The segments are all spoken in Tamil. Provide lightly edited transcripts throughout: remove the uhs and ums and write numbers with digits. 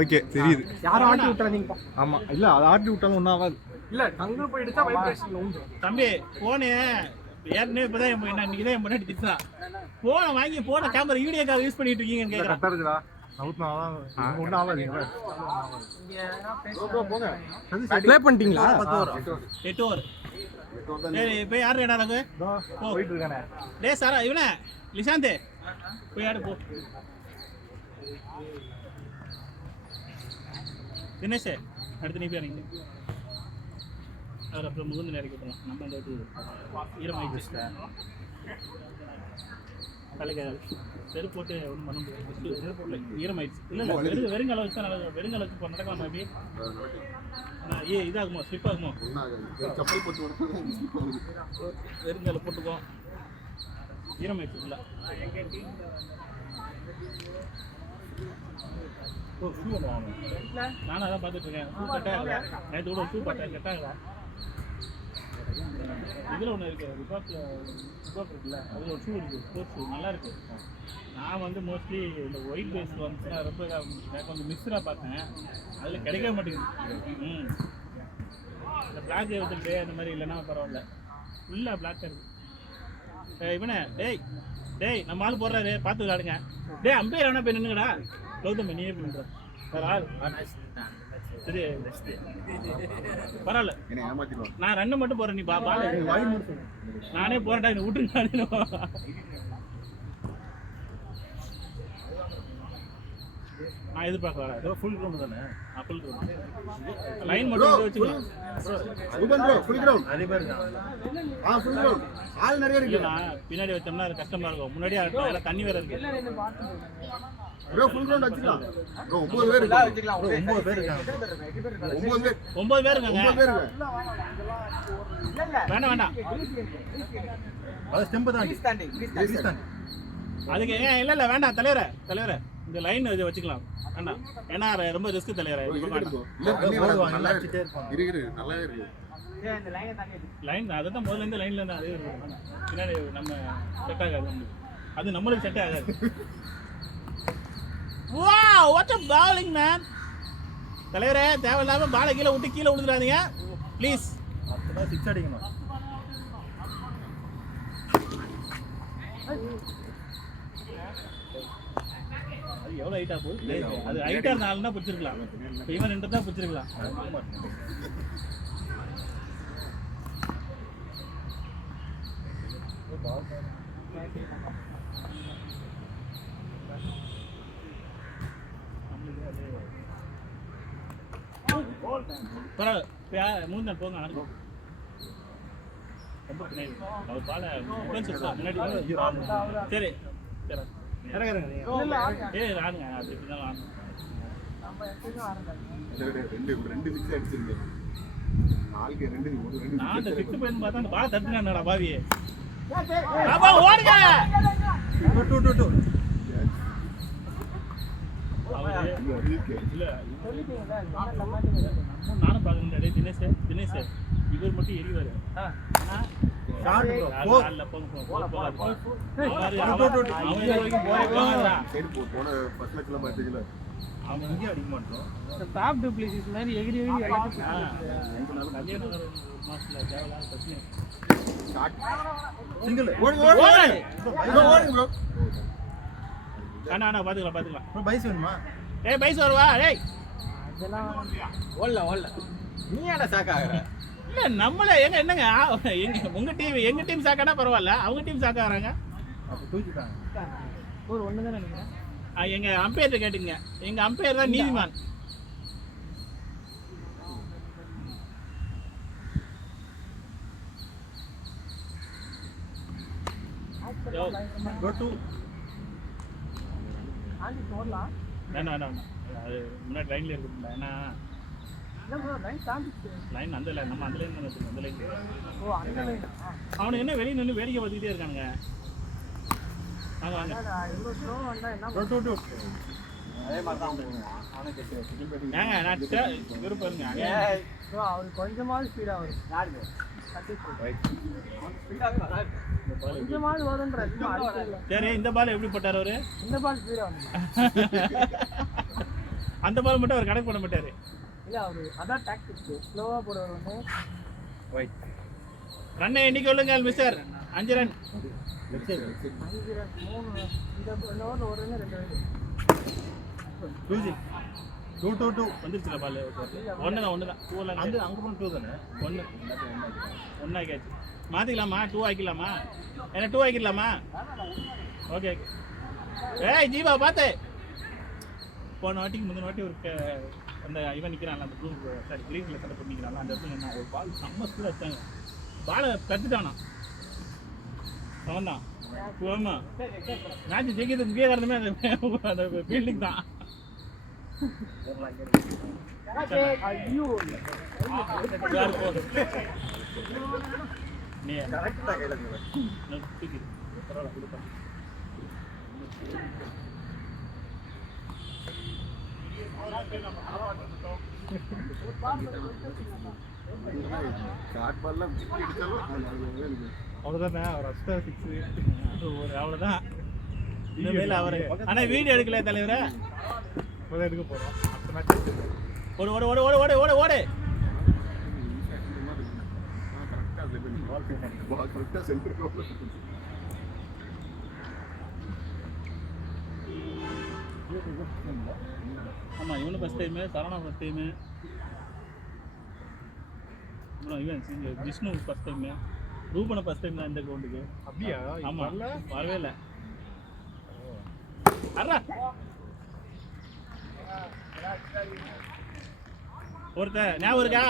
ஓகே தெரியுது. யாரும் ஆட்டி விட்டுறாதீங்கப்பா. ஆமா இல்ல அது ஆட்டி விட்டாலும் ஒன்றும் ஆகாது. இல்ல டங்கு போயிடுச்சா வைப்ரேஷன்ல உண்டு. தம்பி போனு ஏற்கனவே இப்பதான் இன்னைக்கு தான் முன்னாடி திட்டா போனை வாங்கி போன கேமரா வீடியோ கால் யூஸ் பண்ணிட்டு இருக்கீங்கன்னு கேட்குறேன். கரெக்டாக இருக்குடா. ஒன்றும் ஆகாதீங்க. ப்ளே பண்ணிட்டீங்களா? 8 ஓவர். சரி இப்போ யார் கேட்டாங்க போயிட்டு இருக்கானே. டே சாரா இவனே லிசாந்தே போய் ஆடு போ. தினேஷ் அடுத்து நீ போய் இறங்கி அதுக்கப்புறம் முகுந்து நேரம் கொடுத்துருவோம். நம்ம அந்த ஈரமாயிடுச்சு தலைக்கு செருப்பு போட்டு ஒன்றும் பண்ண முடியாது. ஈரமாயிடுச்சு. இல்லை இல்லை வெறுங்கால வச்சு தான் நல்லா வெறுங்கால வச்சு இப்போ நடக்கலாமா எப்படி இதாகுமோ ஸ்லிப் ஆகுமோ? வெறுங்கால போட்டுக்கோ. ஈரமாயிடுச்சு இல்லை ஷூ ஒன்று வாங்கணும். நானும் அதான் பார்த்துட்டு இருக்கேன். ஷூ கட்டாகல. நேற்று கூட ஷூ பார்த்தேன் கட்டாகல. இதில் ஒன்று இருக்குது ரிபாப் இருக்குல்ல அதில் ஒரு ஷூ இருக்குது ஸ்போர்ட்ஸ் ஷூ நல்லா இருக்குது. நான் வந்து மோஸ்ட்லி இந்த ஒயிட் பேஸ் வந்துச்சுன்னா ரொம்ப கொஞ்சம் மிக்சராக பார்த்தேன். அதில் கிடைக்க மாட்டேங்குது. இந்த பிளாக் வந்துட்டு அந்த மாதிரி இல்லைன்னா பரவாயில்ல. ஃபுல்லாக பிளாக்காக இருக்குது. இவனே டேய் நம்ம ஆள் போடுறாரு பார்த்து விளாடுங்க. அம்பையர் வேணா போய் நின்றுங்கடா. கௌதம் நீயே பண்ணுற வேறு ஆள் சரி பரவாயில்ல. நான் ரன்னு மட்டும் போறேன். நீ பாப்பா நானே போறேன்டா நீ விட்டுருங்க. நான் எதிர்பார்க்க வரேன். ஃபுல் கிரவுண்ட் தானே? ஃபுல் கிரவுண்ட் லைன் மட்டும் வச்சுக்கலாம். பின்னாடி வச்சோம்னா அது கஷ்டமா இருக்கும். முன்னாடியே எல்லாம் தண்ணி வேற இருக்கு. ஃபுல் கிரவுண்ட் வச்சுக்கலாம். 9 பேர் வச்சுக்கலாம். 9 பேர் இருக்காங்க. 9 பேர் இருக்காங்க. வேண்டாம் அது ஸ்டெம்ப் தான். அதுக்கு இல்ல வேண்டாம் தலைவரே இந்த லைன் இதை வச்சுக்கலாம். வேண்டாம் ஏன்னா ரொம்ப ரிஸ்க் தலைவரே. லைன் அதை தான் முதல்ல இருந்து லைன்ல தான் அதே இருக்கும். பின்னாடி நம்ம செட் ஆகாது. அது நம்மளுக்கு செட் ஆகாது. Wow, what a bowling man. தலைவரே தேவையில்லாம பாலை கீழே விட்டு கீழே விழுந்துடாதீங்க ப்ளீஸ். அப்பதான் 6 அடிக்கணும். அது எவ்வளோ ஹைட்டா போகுது? அது ஹைட்டா இருந்தாலும் பிடிச்சிருக்கலாம். இவன் ரெண்டு தான் பிடிச்சிருக்கலாம். பரவாயில்ல மூணு போங்க. அனுப்போம் ரொம்ப பின்னாடி அவர் பால முன்னாடி சரி ஆடுங்க. அப்படி இப்படிதான் நான் அந்த ஃபிஃப்த் போய் பார்த்தா அந்த பால் தட்டுனாடா பாவியே. ஓடுங்க நானும் பாக்குறேன். தினேஷ் இவர் மட்டும் எரிவாரு. பாத்துக்கலாம். பைஸ் வேணுமா? பைஸ் வருவா. நீ ஏன்டா சாக் ஆகுற? இல்ல நம்மள என்னங்க உங்க டீம் எங்க டீம் சாக்கானா பரவாயில்ல. அவங்க டீம் சாக்க வராங்க. ஒரு ஒண்ணு தான் நினைக்கிறேன். எங்க அம்பையர் கேட்டுங்க. எங்க அம்பையர் தான் நீதிமான். வேண்டாம் அது முன்னாடி லைன்ல இருக்குல்ல. ஏன்னா லைன் அந்த லைன் நம்ம அந்த லைன் அந்த லைன். அவனுக்கு என்ன வெளியே நின்று வேடிக்கை பார்த்துக்கிட்டே இருக்கானுங்க. ஏங்க நான் விருப்பம் கொஞ்சமாவது ஸ்பீடா வரும். சரி இந்த பால் எப்படி போட்டார் அவரு? இந்த பால் ஸ்பீடா அந்த பால் மட்டும் அவர் கணக்கு பண்ண மாட்டாரு. இல்ல அவரு அதான் டாக்டிக்ஸ் ஸ்லோவா போடுவார் வந்து. ரன்னை எண்ணிக்கை சொல்லுங்க மிஸ்டர். 5 ரன். 5 ரன் 3 இந்த ஓவர்ல ஒரு ரன் 2 ரன். 2 வந்துருச்சுல பால். ஒண்ணுதான் 2 எல்லாம் அங்க போன 2 தானே. 1 ஆக்கியாச்சு. மாத்திக்கலாமா? 2 ஆக்கிடலாமா? என்ன 2 ஆக்கிடலாமா? ஓகே. ஏய் ஜீவா பாத்து. போன வாட்டிக்கு முந்தின வாட்டி ஒரு அந்த இவன் நிக்கிறான்ல அந்த ப்ளூ சாரி கிரீன் கலர் சட்டை போட்டு நிக்கிறான்ல அந்த இடத்துல என்ன ஒரு பால் செம்ம ஸ்பீடா வச்சாங்க. பாலை கத்துட்டானா அவன் தான். ஆமா மேட்ச் ஜெயிக்கிறது முக்கிய காரணமே அந்த ஃபீல்டிங் தான். ஐயோ யார் போகுது நீ கரெக்ட்டா கையில இருக்கு. பரவாயில்ல கொடுப்பா. ஷார்ட் பால்ல விக்கெட் எடுத்தாலும் அவ்வளவுதானே அவர் அஸ்டா 6 ஒரு அவ்வளவுதான். இந்த மேல அவரு ஆனா வீடியோ எடுக்கல தலைவரே. போய் எடுக்க போறோம். அடுத்த மேட்ச் ஓடு ஓடு ஓடு ஓடு ஓடு ஓடு ஓடு. கரெக்ட்டா பால் கரெக்ட்டா சென்டர் கோல்ல. ஆமா இவனு first time, Saravana first time, அப்புறம் இவன் விஷ்ணு ஃபர்ஸ்ட் டைம், ரூபனை ஃபர்ஸ்ட் டைம் தான் இந்த கிரவுண்டுக்கு. அப்படியா? ஆமா வரவே இல்லை. அறா ஒருத்த ஞாபகம் இருக்கா?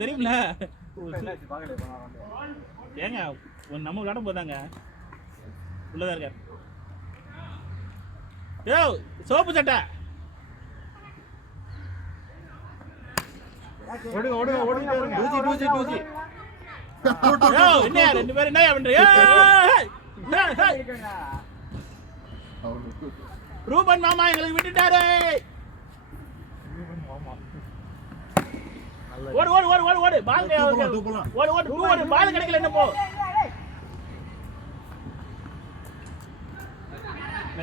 தெரியுமில ஏங்க நம்ம விளையாட போதாங்க உள்ளதா இருக்கார். யோ சோப்பு சட்டை ஓடுங்க ஓடுங்க ஓடுங்க. 2G யோ என்ன 2 பேரும் என்ன பண்றீங்க? ரூபன் மாமா எங்களுக்கு விட்டுட்டாரு. ஓடு ஓடு ஓடு ஓடு ஓடு பால் ஓடு ஓடு ஓடு பால் கிடைக்கல என்ன போ.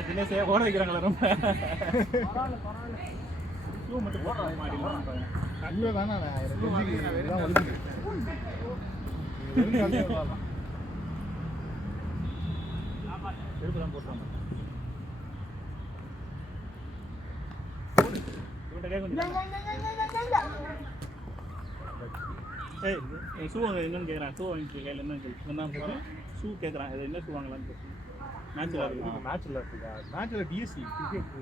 தினேஷ் ஓட வைக்கிறாங்களா ரொம்ப. ஷூ மட்டும் போடுறாங்க மாடியில். ஐயோ தானே எல்லாம் வலிக்குது. செருப்பு தான் போட்டுறாங்க. ஏய் ஷூ என்னன்னு கேட்குறான். ஷூ வாங்கி கையில் என்னன்னு சொல்லி ஷூ கேட்குறான். இது என்ன ஷூ வாங்கலான்னு கேட்குறேன். மேட்ச்ல இருக்குதா? மேட்ச்ல டிஎஸ்சி கிரிக்கெட்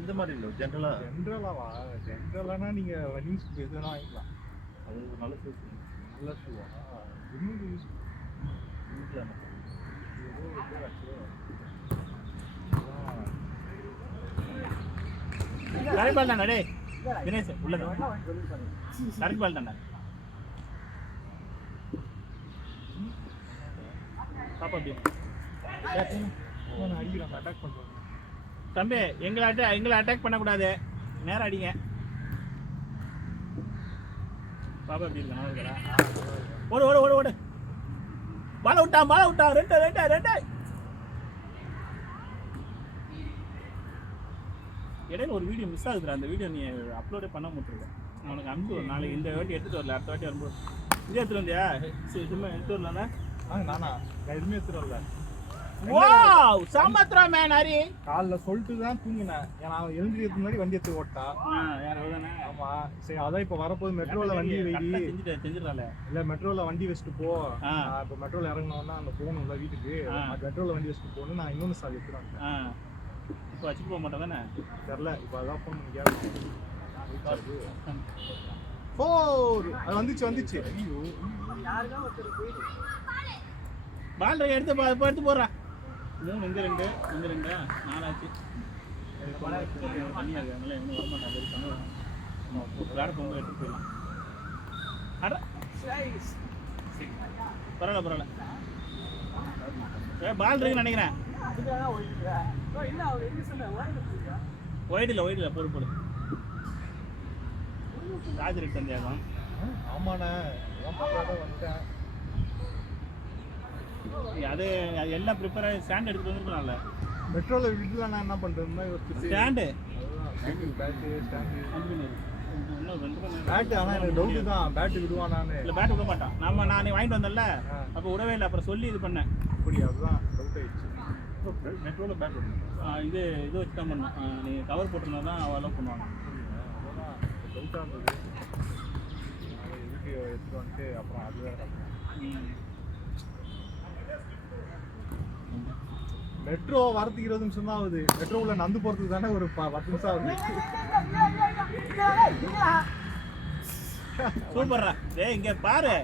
இந்த மாதிரி இல்ல ஜெனரலாவா? ஜெனரலானா நீங்க ரன்னிங் ஷூ எதுனா வாங்கிக்கலாம். அது ஒரு நல்ல ஷூ. நல்ல ஷூவா? இன்னும் யூஸ் கரெக்ட் பால் தானே டேய் தினேஷ் உள்ளது கரெக்ட் பால் தானே பாப்பா அப்படி அடிக்கிறாங்க அட்டாக் பண்ணுறாங்க. தம்பி எங்களை அட்டாக் பண்ணக்கூடாது நேரம் அடிங்க பாப்பா எப்படி இருக்கா நல்லா இருக்கா ஓடு ஓடு ஓடு ஓடு பால விட்டான் ரெண்டு ரெண்டு ரெண்டு இடையில ஒரு வீடியோ மிஸ் ஆகுதுடா அந்த வீடியோ நீ அப்லோடே பண்ண மாட்டிருக்க உனக்கு அனுப்பிச்சு ஒரு நாளைக்கு இந்த வாட்டி எடுத்துட்டு வரல அடுத்த வாட்டி வரும்போது இதே எடுத்துட்டு வந்தியா சும்மா எடுத்துட்டு வரலாம்னா நானா எதுவுமே எடுத்துட்டு வரல. வாவ் சமத்ரா மேன் ஹரி காலைல சொல்லிட்டு தான் தூங்கினேன். ஏன்னா அவன் எழுந்திரிக்கிறதுக்கு முன்னாடி வண்டி எடுத்து ஓட்டா. யார் தானே ஆமா சரி அதான் இப்போ வரப்போது மெட்ரோல வண்டி வெடி செஞ்சிடல இல்ல மெட்ரோல வண்டி வச்சுட்டு போ. இப்போ மெட்ரோல இறங்கினோன்னா அந்த போகணும்ல வீட்டுக்கு மெட்ரோல வண்டி வச்சுட்டு போகணும். நான் இன்னொன்று சார் எடுத்துறாங்க இப்போ வச்சுட்டு போக மாட்டேன் தானே தெரில. இப்போ அதான் ஃபோன் பண்ணி கேட்கணும். அது வந்துச்சு ஐயோ பால் எடுத்து போடுறா 3 இங்க 2 இங்க 2 4 ஆச்சு தனியாக அதனால இன்னும் வரமாட்டாங்க விளையாட போகும்போது எடுத்து போயிடலாம் பரவாயில்ல பால் இருக்குன்னு நினைக்கிறேன் ஒயிடில் போடு ராஜ் ரெட் சந்தியாகம் ஆமாண்ணே வந்துட்டேன். அது எல்லாம் ப்ரிப்பேர் ஆகி ஸ்டாண்ட் எடுத்துட்டு வந்துருக்கலாம்ல மெட்ரோல விட்டுல நான் என்ன பண்றேன்னா ஸ்டாண்டு பேட்டு ஸ்டாண்டு 5 மணி வரைக்கும். இன்னும் 2 மணி நேரம். பேட்டு ஆனால் எனக்கு டவுட்டு தான் பேட்டு விடுவானான்னு. இல்லை பேட் விட மாட்டான். நான் வாங்கிட்டு வந்தேன்ல, அப்போ விடவே இல்லை. அப்புறம் சொல்லி இது பண்ணேன். அப்படி அதுதான் டவுட் ஆயிடுச்சு. மெட்ரோவில் பேட் விடணும். இது வச்சு தான் பண்ணணும். நீங்கள் கவர் போட்டுருந்தா தான் அலோவ் பண்ணுவாங்க. அதான் டவுட்டாக இருந்தது. எதுக்கு எடுத்துகிட்டு வந்துட்டு அப்புறம் அது வேறு. மெட்ரோ வரதுக்கு 20 நிமிஷம் தான் ஆகுது. மெட்ரோவில் நந்து போகிறதுக்கு தானே ஒரு 10 நிமிஷம் ஆகுது. சூப்பர்ரா. டேய் இங்க பாரு.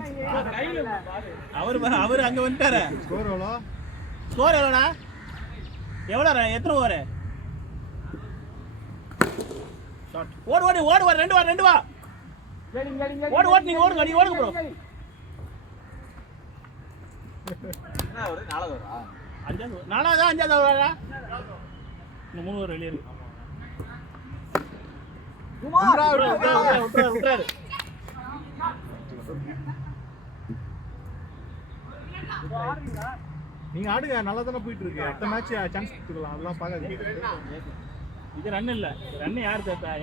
அவர் அங்க வந்துட்டாரு. ஸ்கோர் எவ்வளோ? ஸ்கோர் எவ்வளோடா? எவ்வளோடா? எத்தனை ஓவர்? ஓடு 2 வா. ஓடு நீங்க ஓடுங்க. நீ ஓடுங்க ப்ரோ. அஞ்சாவது ஓவரா? இன்னும் 3 ஓவர் வெளியே இருக்கு. விட்டுறாரு. நீங்க ஆடுங்க, நல்லா தானே போயிட்டு இருக்கு. அடுத்த மேட்ச் சான்ஸ் கொடுத்துக்கலாம். அதெல்லாம் பார்க்காதீங்க. இது ரன் இல்ல. ரன்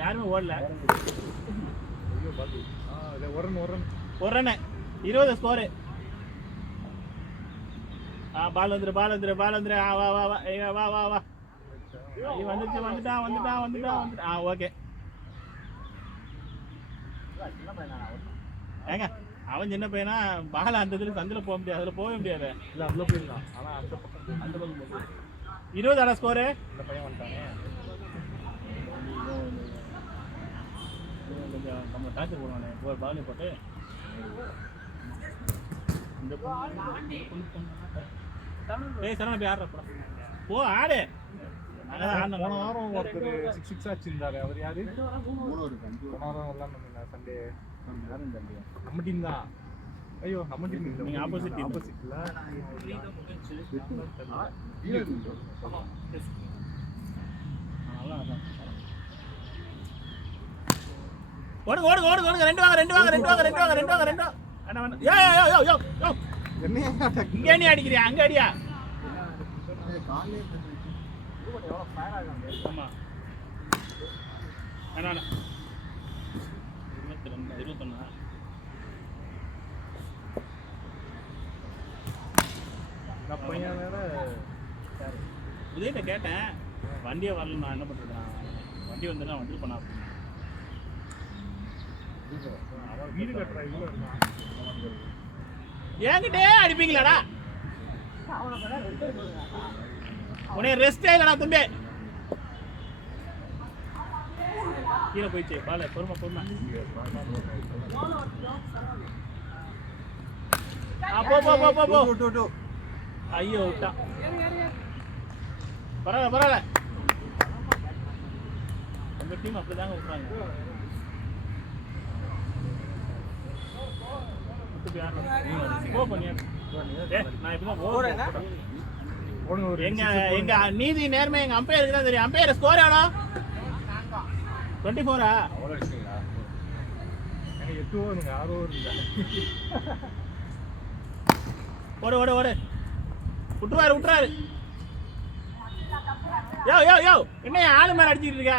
யாருமே ஓடல. ஐயோ பாத்து. ஒரு ரன் 20 ஸ்கோர். பால் வந்துரு. வா. வந்துட்டான். ஓகே. ஏங்க அவன் சின்ன பையனா, பால் அந்த இதுல சந்தில போக முடியாது. அதுல போக முடியாது. இல்ல அதுல போயிடலாம். ஆனா அந்த பக்கம் 20 ஸ்கோரு. இந்த பையன் வந்துட்டானே. கொஞ்சம் நம்ம டார்ச்சர் போடுவானே. ஒரு பால் போட்டு இந்த சரண போய் ஆடுறப்பா. போ ஆடு. போன வாரம் ஒருத்தர் 6 அடிச்சிருந்தாரு. அவர் யாரு? போன வாரம் எல்லாம் சண்டே நம்ம டீம் தான். ஐயோ நம்ம டீம் இல்ல. நீங்க ஆப்போசிட் டீம். ஆப்போசிட்ல ஓடுங்க. 2 வாங்க. யோ. இங்க நீ அடிக்கிறியா? அங்க அடியா? ஆமா. அண்ணா 21 இந்த பையன் வேற. உதயிட்ட கேட்டேன், வண்டியே வரல. நான் என்ன பண்றேன்? வண்டி வந்து வண்டி பண்ண வீடு கட்டுறா. இவ்வளோ என்கிட்டே அடிப்பீங்களாடா? உனைய ரெஸ்டே இல்லடா தம்பி. கீழே போயிடுச்சு. பால பொறுமை. போ. ஐயோ விட்டான். பரவாயில்ல. உங்க டீம் அப்படிதாங்க விட்டுறாங்க. எங்க நீதி நேர்மை எங்க அம்பையருக்கு தான் தெரியும். அம்பையர் ஸ்கோர் எவ்வளோ? 24. எனக்கு 8 ஓவருங்க, 6 ஓவர் இல்லை. ஓடு. விட்டுறாரு. யோ என்ன ஆளு மேல அடிச்சுட்டு இருக்க?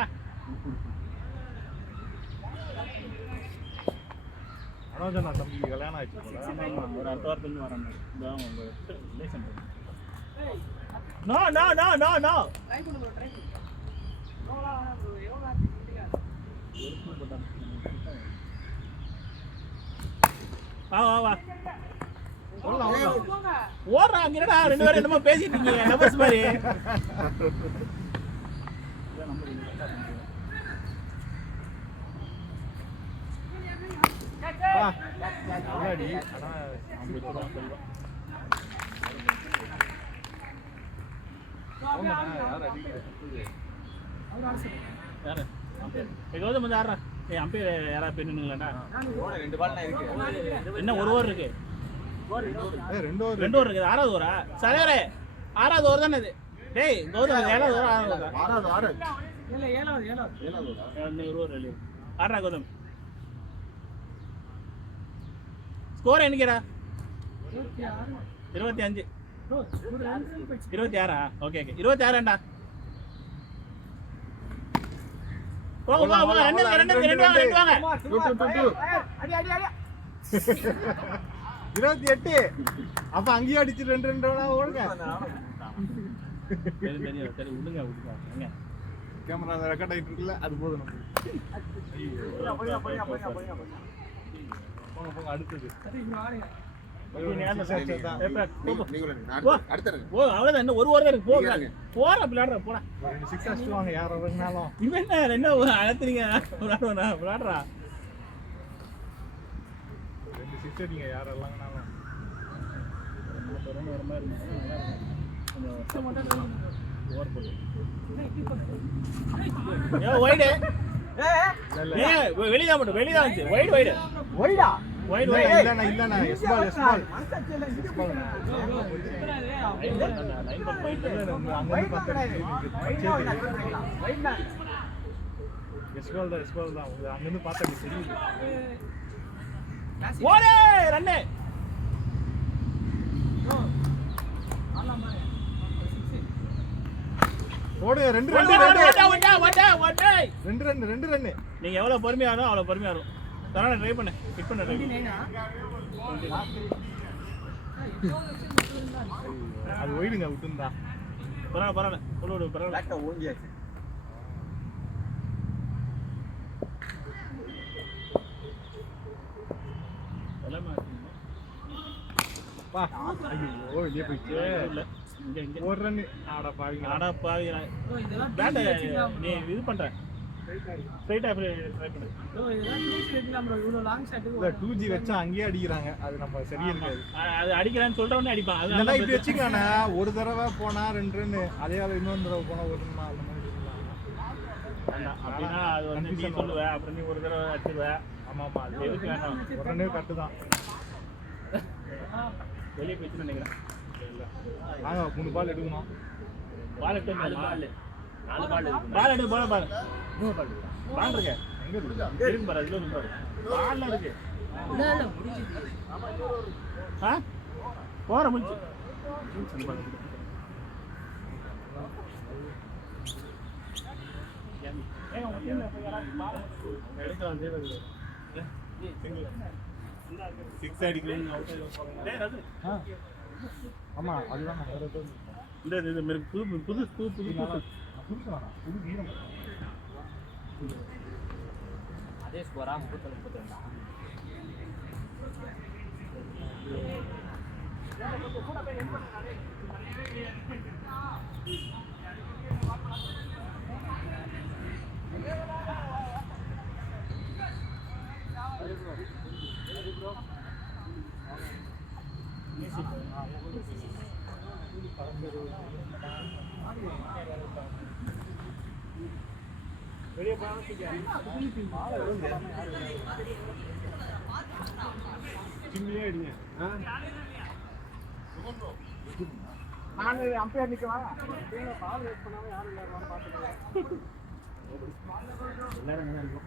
அனோஜனா தம்பிக்கு கல்யாணம் ஆயிடுச்சு போல. ஒரு அடுத்த வாரத்துல வரணும். இதான் உங்க ரிலேஷன். நோ. வா. ஓடுறா. அங்க என்னடா 2 பேரும் என்னமோ பேசிட்டு இருக்கீங்க நம்பர்ஸ் மாதிரி. அடி. யாரு? கௌதம் வந்து ஆடுறா. அம்பையர் யாராவது பெண்ணுங்களா? 2 பால் இருக்கு. என்ன 1 ஓவர் இருக்கு? 2 ஓவர் இருக்குது. 6வது ஓவரா? சரியாரே 6வது ஓவர் தானே இது. டேய் கௌதம் 7வது ஓவர் 6வது இல்ல 7வது 1 ஓவர் வெளியே ஆடுறா கௌதம். ஸ்கோர் என்னைக்குடா? 25. 26. ஓகே 26. போங்க ரெண்டு வாங்க அடி அடி அடி 28. அப்ப அங்கேயே அடிச்சு 2 ஓடுங்க. சரி விடுங்க எங்க கேமரா ரெக்கார்ட் ஆயிட்டு இருக்குல்ல, அது போதும் நமக்கு. போங்க அடுத்தது. அவ்வளவுதான் இன்னும் ஒரு ஓவர் தான் இருக்கு. போற விளையாடுற போனா 2 6 அடிச்சு வாங்க யார் வரனாலும். இவன் என்ன அழுத்துறீங்க விளையாடுறா 2 6 அடிங்க யார் வரலாங்கனாலும். வர மாதிரி ஓவர் போடு. வைடு வெளியே மட்டும் வெளியே வந்து வைடு ஒய்டா இல்லண்ணா எஸ்பால் எஸ்பால் தான் அங்கிருந்து பார்த்தா தெரியுது. ஓடே ரன்னு ஓடு 2 ரன். நீங்க எவ்வளவு பொறுமையா ஆடும் அவ்வளவு பொறுமையா ஆடும். தரேன் ட்ரை பண்ணு ஹிட் பண்ணு ட்ரை அது ஓயிடுங்க விட்டுந்தா பரவாயில்ல பரவாயில்ல ஓங்கியாச்சு. வா ஐயோ வெளியே போயிடுச்சு. இல்ல இங்க ஒரு ரன். ஆடா பாவிங்க பேட் நீ இது பண்ற ஸ்ட்ரைட்டா ட்ரை பண்ணு. இவ்வளவு லாங் ஷாட் இல்ல 2G வச்சா அங்கேயே அடிக்கிறாங்க, அது நம்ம சரியா இருக்காது. அது அடிக்கலாம்னு சொல்ற உடனே அடிப்பான். அதனால இப்படி வச்சுக்கலாம்னா ஒரு தடவை போனா 2 ரன், அதே ஆளு இன்னொரு தடவை போனா 1 ரன், அந்த மாதிரி அப்படின்னா அது வந்து நீ சொல்லுவ அப்புறம் நீ ஒரு தடவை அடிச்சிருவ. ஆமா அது எதுக்கு வேணும்? ஒரு ரன்னே கரெக்ட் தான். வெளியே போயிடுச்சுன்னு நினைக்கிறேன். நாங்க 3 பால் எடுக்கணும். பால் எடுத்து 4 பால் எடு பால் இன்னொரு பால் இருக்கு எங்க இருக்கு பாரு அதுல இருக்கு பால் இருக்கு போற முடிச்சு ஆமா அதுதான் இந்த புது புது வீரம். அதே ஸ்கோரா 32. வெளியே போனாலும் சிம்மியே அடிங்க. நான் அம்பையர் நிக்கவா? பால் வேஸ்ட் பண்ணாம யாரும் விளையாடுவான்னு பாத்துக்கோங்க. எல்லாரும் நல்லா இருக்கும்.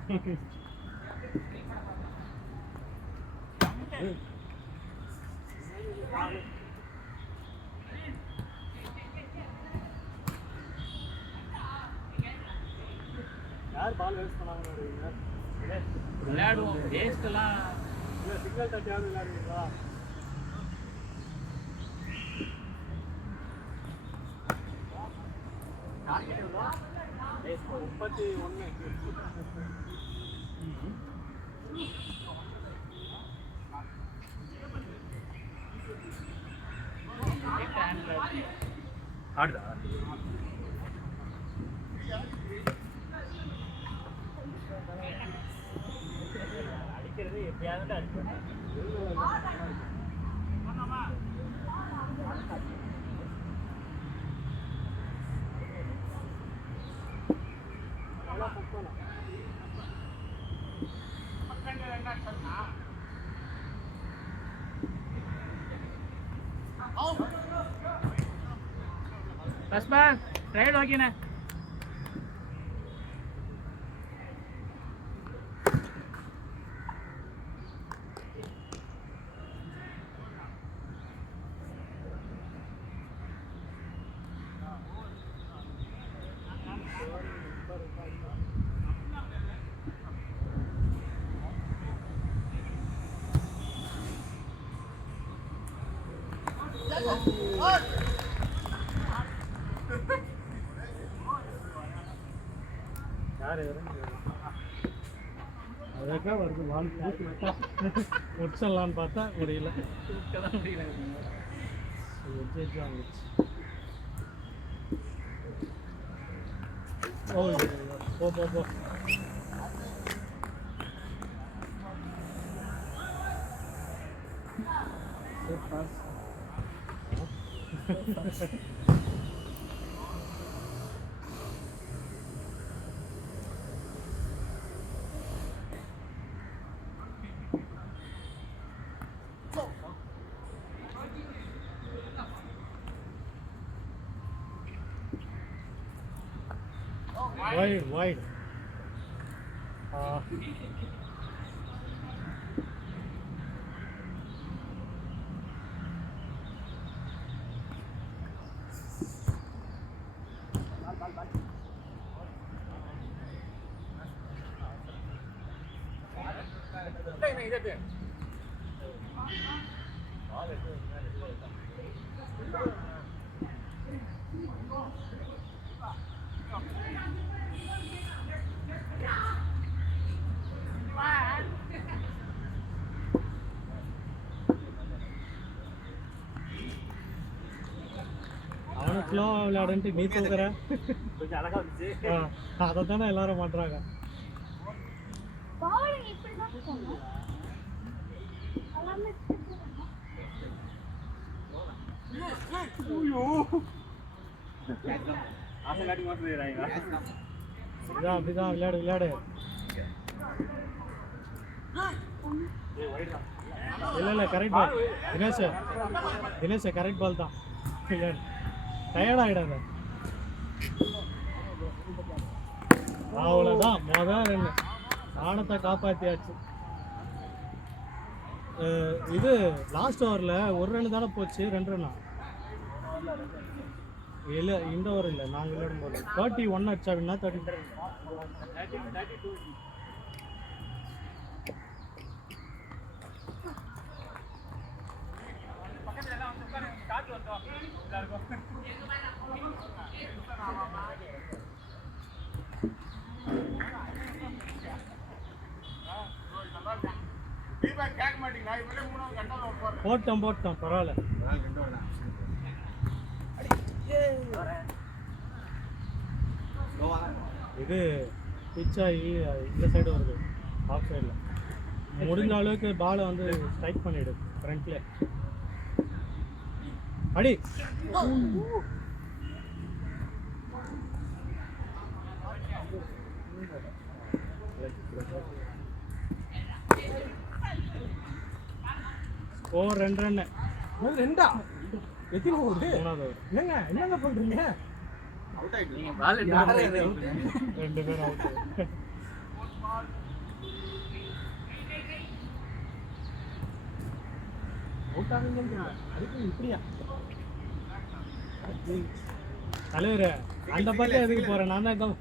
யார் பால் வேஸ்ட் பண்ணாங்க விளையாடுவோம் வேஸ்ட் எல்லாம் இல்ல சிக்னல் தட்டி யாரும் விளையாடுவீங்களா? வேஸ்ட் 31. ஆடுதா? அடிக்கிறது எப்பயாவது அடிப்பேன். பஸ்பா ரைட் ஓகேண்ணே. அதுக்காக வருது வால் முடிச்சிடலான்னு பார்த்தா முடியல. போ போ போ. Wide. அவனை ஸ்லோவா விளையாடுன்ட்டு நீ தூக்குற. கொஞ்சம் அழகா இருந்துச்சு. அதை தானே எல்லாரும் பண்றாங்க. ஆசை காட்டி மாட்டுறாங்க. அப்படிதான் விளையாடு. இல்ல கரெக்ட் பால். தினேஷ் கரெக்ட் பால் தான். டயர்ட் ஆகிடாத. அவ்வளோதான் மொதல் ரெண்டு ஆனத்தை காப்பாற்றியாச்சு. இது லாஸ்ட் ஓவரில் ஒரு ரன் தானே போச்சு, 2 ரன்னா இல்லை. இந்த ஓவர் இல்லை, நாங்கள் விளையாடும்போது 31 அடிச்சா அப்படின்னா 32. போட்டோம் பரவாயில்ல. இது பிச் ஆகி இந்த சைடு வருது, ஆஃப் சைடில். முடிஞ்ச அளவுக்கு பாலை வந்து ஸ்ட்ரைக் பண்ணிவிடு ஃப்ரண்ட்ல. அடி ஓவர் 2 ரன்னு. ரெண்டா எத்தனை ஓடுது? என்னங்க பண்றீங்க? அவுட் ஆயிட்டு 2 பேர் அவுட். அவுட் ஆகுங்க. அதுக்கு இப்படியா தலைவர் அந்த பக்கம் எதுக்கு போறேன்? நான் தான்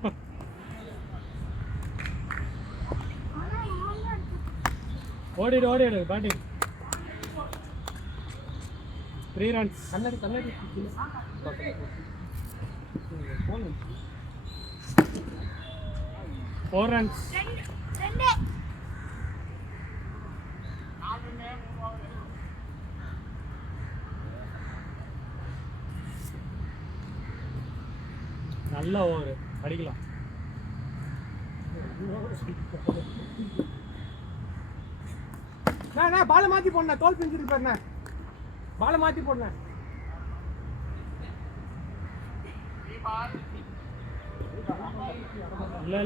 ஓடிடு பேட்டிங். 3 runs. கண்ணாடி 4 runs. நல்ல ஓவர் அடிக்கலாம். பாலை மாத்தி போடணும். தோல் பிஞ்சிருக்கு பாருண்ணே. பாலை மாத்தி போடணும். இல்ல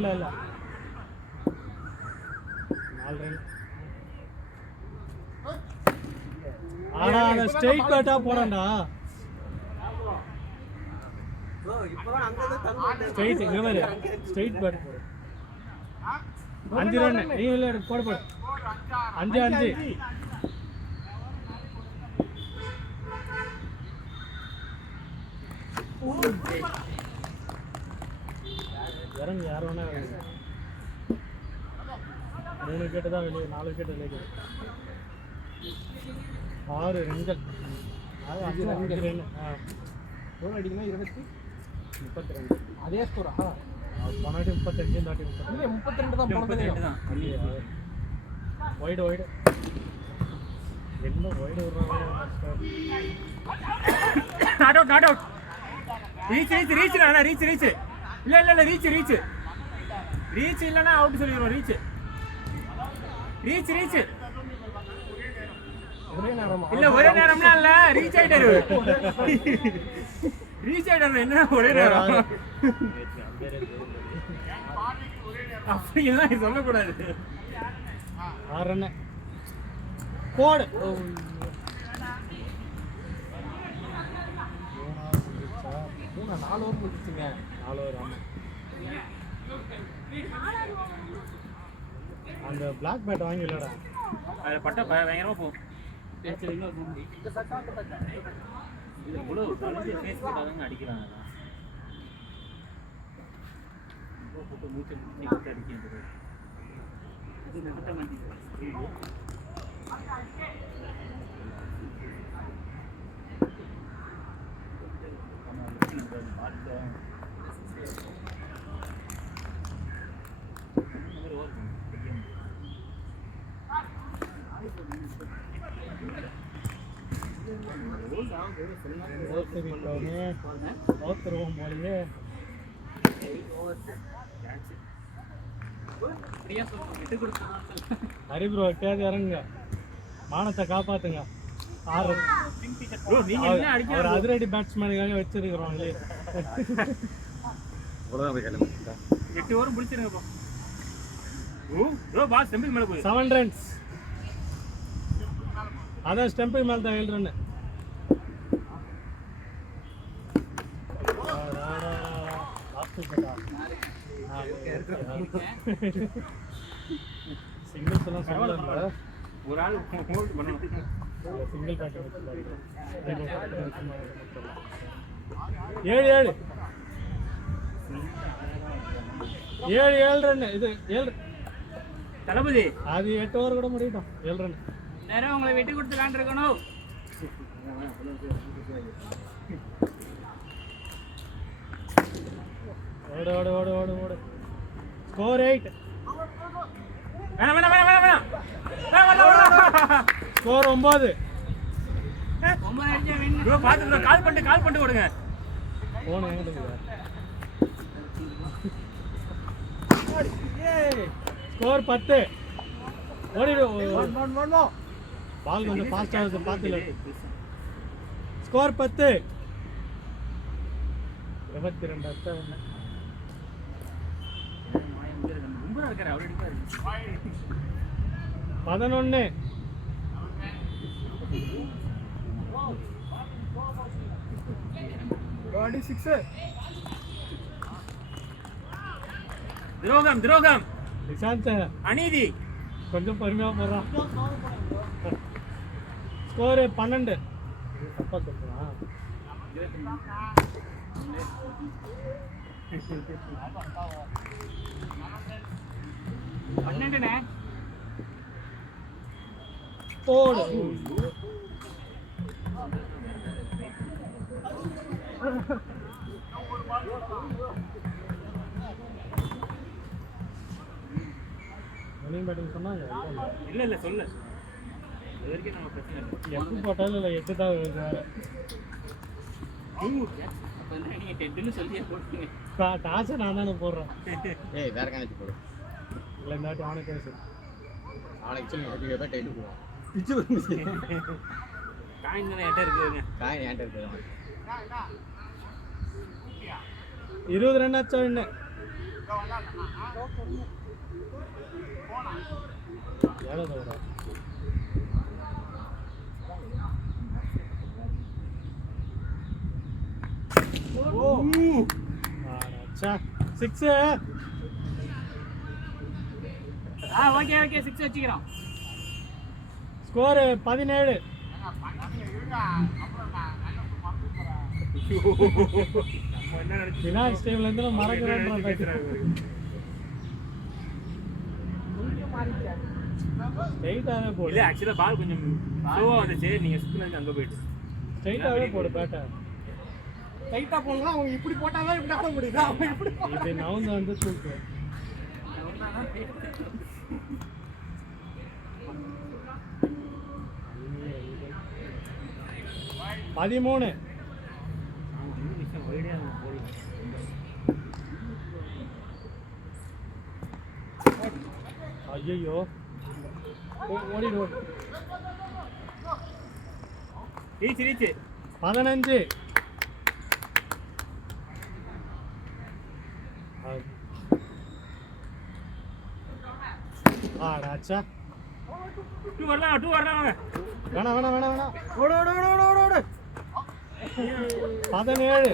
4 ரன். ஆனா அந்த ஸ்ட்ரைட் பேட்டா போறேன்டா. ஸ்ட்ரைட் இங்க பாரு, ஸ்ட்ரைட் பேட் போடு. 5 ரன். நீ விளையாடு, போடு 5. இறங்கு, யார் வேணா 3 விக்கெட்டு தான் வெளியே, 4 விக்கெட் வெளியே. 6 ரன்கள். 5 ரன். ரன் அடிக்கணும். 32. அதே ஸ்கோரா? போனாட்டி 35 தாட்டி 32 தான் போனது. 32 தான். வைடு என்ன வைடு விடுறாங்க. நாட் அவுட் ரீச் இல்ல ரீச் இல்லனா அவுட் சொல்லிடுவோம். ரீச் ஒரே நேரமா இல்ல ஒரே நேரம்னா இல்ல ரீச் ஆயிட்டாரு என்ன ஒரே நேரம் அப்படி எல்லாம் சொல்லக்கூடாது. 6 ரன் போடு. மூணு 4 ஓவர் முடிச்சுங்க. 4 ஓவர். ஆமாம் அந்த பிளாக் பேட் வாங்கி விளையாடா. அது பட்டா பயங்கரமா போகும். இது முழு ஃபேஸ் போட்டாதாங்க அடிக்கிறாங்க. மூச்சு அடிக்கிறது இது நடத்த மாட்டேங்குது. போலயே ஹரி ப்ரோ கேது இறங்குங்க, மானத்தை காப்பாத்துங்க. 6 அதிரடி பேட்ஸ்மேனுக்காக வச்சிருக்கிறோம் இல்லையே. 8 ஓவர் முடிச்சிருங்க. 7 ரன்ஸ். அதான் ஸ்டெம்புக்கு மேல தான் 7 ரன். சிங்கிள்ஸ் எல்லாம் சொல்லல. ஒரு ஆள் ஹோல்ட் பண்ணணும். சிங்கிள் பேட்டிங் வச்சிருக்காரு. 7 ரன். இது 7 தளபதி அது 8 ஓவர் கூட முடியட்டும். 7 ரன் நேரம் உங்களை வெட்டி கொடுத்து விளையாண்டுருக்கணும். ஓடு. ஸ்கோர் 8. வேணாம். ஸ்கோர் 9. ப்ரோ பாத்து கால் பண்ணிட்டு ஓடுங்க. போன் எங்க இருக்குது? ஸ்கோர் 10. ஓடிடு. பால் கொஞ்சம் ஃபாஸ்ட் ஆகுது பாத்துல. ஸ்கோர் 10. 22 அடிச்சா 11. பாடி 6. துரோகம் நிஷாந்த் அநீதி. கொஞ்சம் பொறுமையா போறான். ஸ்கோர் 12. தப்பா சொல்றான். 12ண்ணே. போடு. ரன்னிங் பேட்டிங் சொன்னாங்க. இல்ல சொல்லு. இது வரைக்கும் நம்ம பிரச்சனை இல்லை. எப்போ போட்டாலும் இல்லை 8 தான் வருது. அப்போ நீங்க 10ன்னு சொல்லியே போட்டீங்க. டாஸை நான் தானே போடுறேன். ஏய் வேற கணக்கு போடு. இல்லை இந்த வாட்டி அவனுக்கு பேசு. நாளைக்கு சொல்லி எப்படி போய் டைட்டு போவோம். காயின் தானே என்கிட்ட இருக்குதுங்க. காய் ஏன்ட்ட இருக்குது. 20 ரன் ஆச்சா என்ன? எவ்வளோ 6. ஓகே 6 வச்சுக்கிறோம். ஸ்கோர் 17. ஃபினான்ஸ் டைம்ல இருந்து மறக்கிறேன். ஸ்ட்ரைட்டாவே போடு. இல்ல ஆக்சுவலா பால் கொஞ்சம் ஸ்லோவா வந்துச்சு. நீங்க சுத்துனதுக்கு அங்க போயிட்டு ஸ்ட்ரைட்டாவே போடு பேட்டை. டைட்டா போனா அவங்க இப்படி போட்டாதான் இப்படி ஆட முடியுது. அவங்க இப்படி இது நவுந்து வந்து தூக்கு. 13. ஐயோ ஓடிடு. ரீச் 15. ஆடாச்சா. 2 வரலாம். வேணாம். ஓடு. 17.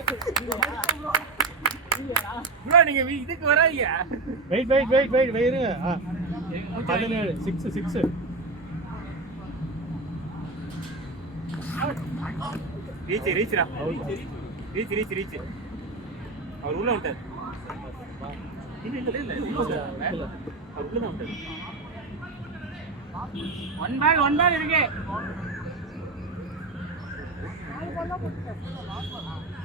ப்ரோ நீங்க இதுக்கு வராதீங்க. வெயிட் இருங்க. 17. 6. ரீச்ரா. ரீச். அவர் உள்ள வந்துட்டார். இல்ல அவர் உள்ள வந்துட்டார். ஒன் பால் இருக்கு. 4 பால் தான் போட்டுட்டேன்.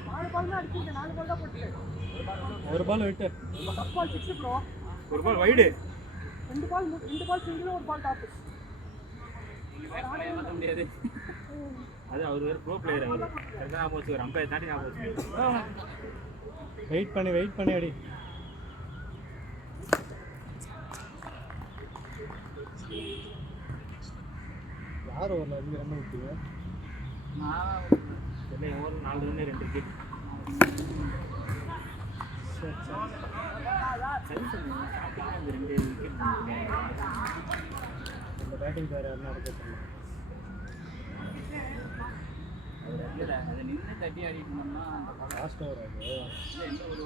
4 பால் தான் அடிச்சிருக்கேன். 4 பால் தான் போட்டுட்டேன். ஒரு பால் விட்டு. First ball 6 bro. ஒரு பால் வைடு. 2 பால் சிங்கிள், ஒரு பால் டாப். முடியாது. அது அவர் வேற ப்ரோ பிளேயர் அவர். கரெக்ட்டா போச்சு. ஒரு அம்பையர் தாண்டி நான் போச்சு. வெயிட் பண்ணி அடி. யார் ஓவர்ல அதிக ரன் விட்டீங்க? நான் சென்னை ஓவர் 4 ரன் 2 விக்கெட். சரி 2 விக்கெட். இந்த பேட்டிங் வேற என்ன நடக்குது? அது நின்று தட்டி ஆடிட்டு இருந்தோம்னா லாஸ்ட் ஓவர் ஆகுது. எந்த ஒரு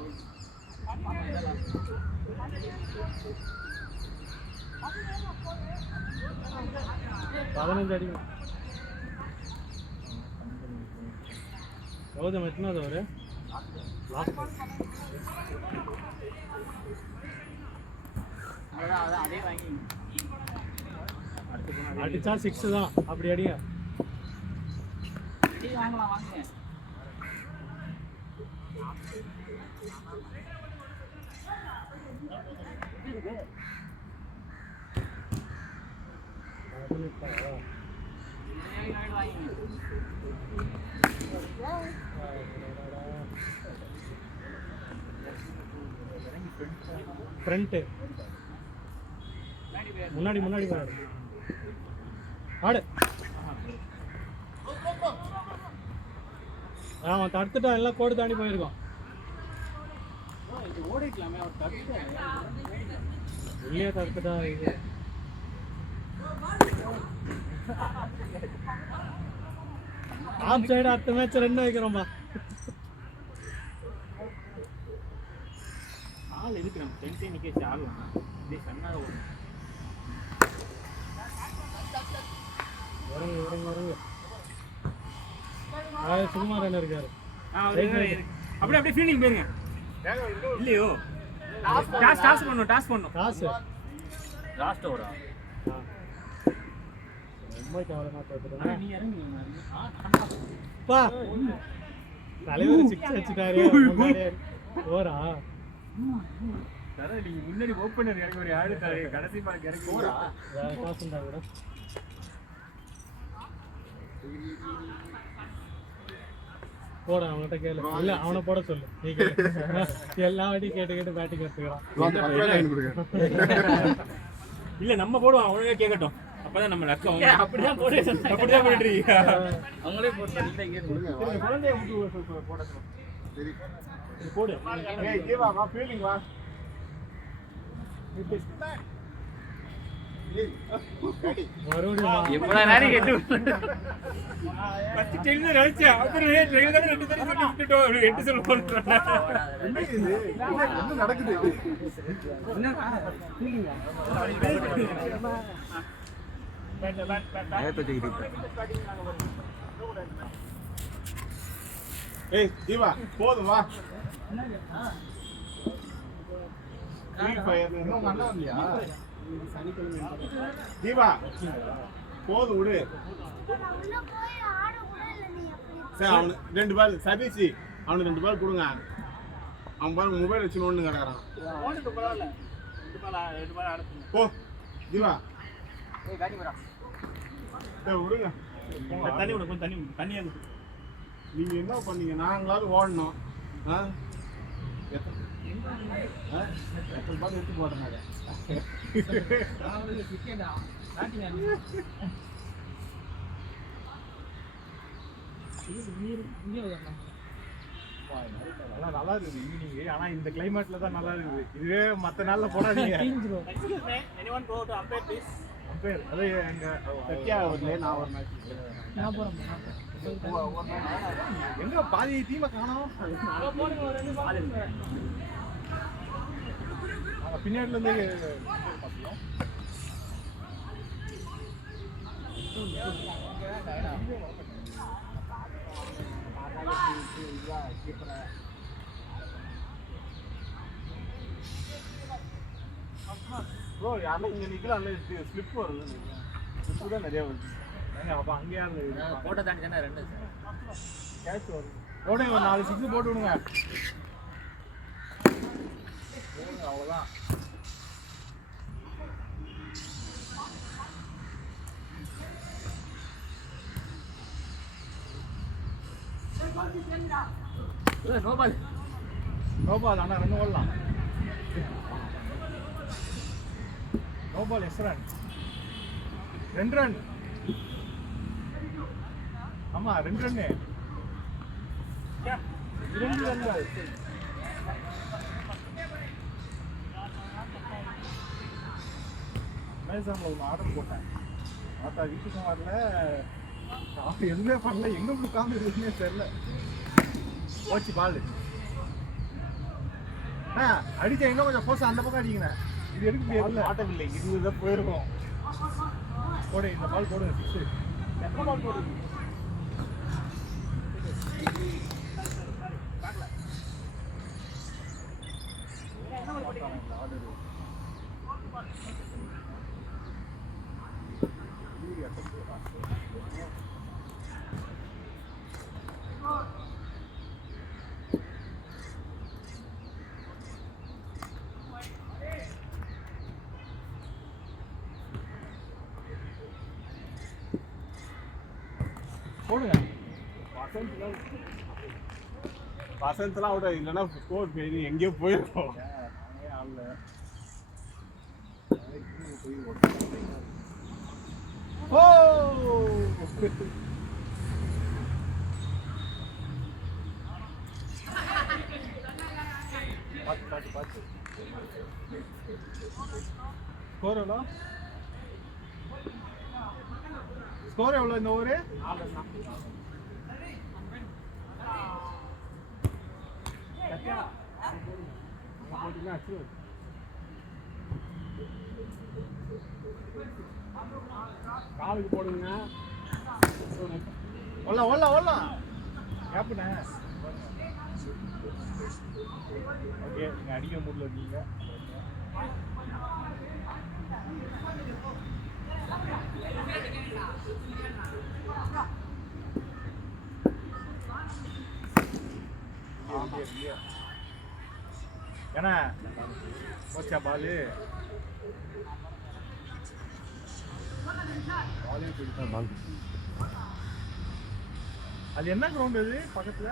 15 அடி. கௌதம் எத்தனாவது ஓவர்? லாஸ்ட். அதான் அதே வாங்கி அடிச்சா 6 தான். அப்படி அடிங்க. வாங்க. ஃப்ரண்ட் முன்னாடி பாரு. ஆடு. அவன் தடுத்துட்டான். எல்லாம் கோடு தாண்டி போயிருக்கோம். ஓடிக்கலாமே அவர் தடுத்துட்டாரு. உள்ளே தடுத்துட்டா. இது ஆப் சைடு அடுத்த மேட்ச் 2 வைக்கிறோம்பா. ஆள் எதுக்கு நம்ம ஃப்ரெண்ட்ஸே நிக்க வச்சு ஆடுவோம். இதே சன்னாக ஓடும். இறங்கு. சுகுமார் என்ன இருக்காரு? அப்படியே ஃபீல்டிங் போயிருங்க. இல்லையோ டாஸ் பண்ணணும். காசு லாஸ்ட் ஓவரா? ரொம்ப கவலைமா போட்டுட்டேன். நீ இறங்கு. பா தலைவர் 6 அடிச்சிட்டாரு. ஓரா தர நீங்க முன்னாடி ஓபனர் இறங்கி ஒரு ஆளு கடைசி பால் இறங்கி ஓரா. காசுண்டா கூட. போட அவன்கிட்ட கேளு. இல்ல அவனை போட சொல்லு. நீ கேளு. எல்லா வாட்டியும் கேட்டு பேட்டிங் எடுத்துக்கிறான். இல்ல நம்ம போடுவோம். அவங்களே கேட்கட்டும். அப்பதான் நம்ம லக்கம். அப்படிதான் போடுறீங்க. அவங்களே போடுறாங்க. குழந்தைய போட சரி போடு. ஏய் ஜீவா வா ஃபீலிங் வா. மறுபடியும் எப்படா நேரே கேட்டு ஃபர்ஸ்ட் டெல்ல ரழிச்சா அப்புறம் ட்ரெயிலர் 2 தடவை சொல்லி விட்டுட்டோம். 8 சொல்ல போறேன். என்ன நடக்குது? என்ன ஃபீலிங் ஏய் ஜீவா போதும் வா. இன்னும் நல்லா இல்லையா? ஜீவா போதும் விடு. சரி அவனு 2 பால் சதீஷ் அவனுக்கு 2 பால் கொடுங்க. அவன் பாருங்க மொபைல் வச்சு நோண்டு கிடக்குறான். ஓடுக்கு பரவாயில்ல 2 பால் அனுப்புங்க. ஓ ஜீவா ஏய் காடி வரா விடுங்க. தண்ணி விடு, கொஞ்சம் தண்ணி அது. நீங்க என்ன பண்ணீங்க? நாங்களாவது ஓடணும். எத்தனை பால் எடுத்து போட்டேன். நல்லா இருக்குது ஈவினிங். ஆனா இந்த கிளைமேட்ல தான் நல்லா இருக்குது. இதுவே மத்த நாள்ல போடாதீங்க. Excuse me, anyone go to umpire please? Ampere அது எங்க சத்யா வரல, நான் ஒரு மேட்ச் எங்க பாதி டீமை காணோம். பின்னாடில இருந்து ப்ரோ யாரும் இங்கே நிற்கலாம். அந்த ஸ்லிப் வருது. ஸ்லிப்பு தான் நிறையா வருது. அப்ப அங்கேயா போட்ட தாண்டி தானே 2 கேட்ச் வருது. போடுங்க, ஒரு 4 6 போட்டு விடுங்க. அவ்வளோதான். நோபால் ஆனால் 2 ஓடலாம். No ball yes run 2 run. ஆமா 2 ரன்னு 2 ரன்கள். அமேசானில் ஒன்று ஆர்டர் போட்டேன். பார்த்தா வீட்டுக்கு வரல, எதுவுமே பண்ணல. எங்கே கொடுக்காம இருக்குன்னே தெரியல. போச்சு பால். அடிச்சா இன்னும் கொஞ்சம் ஃபோர்ஸ் அந்த பக்கம் அடிக்கிறேன். இது எடுக்க முடியாது. ஆட்டமில்லை, இதுதான் போயிருக்கும். போடு, இந்த பால் போடுங்க 6. எத்தனை பால் போடுது? போடுங்க. வசந்த்லாம் அவுட் இல்லைன்னா ஸ்கோர் பெரிய எங்கேயோ போயிருக்கோம். ஓ பார்த்து ஸ்கோர் எவ்வளோ? ஸ்கோர் எவ்வளோ இந்த ஓவரு? காலுக்கு போடுங்க. ஓடலாம் ஓடலாம் ஓடலாம். கேப்புண்ணே. ஓகே, நீங்கள் அடிக்க முடியல. நீங்கள் ஏன்னா போச்சா பாலு? அது என்ன கிரவுண்ட் அது பக்கத்துல?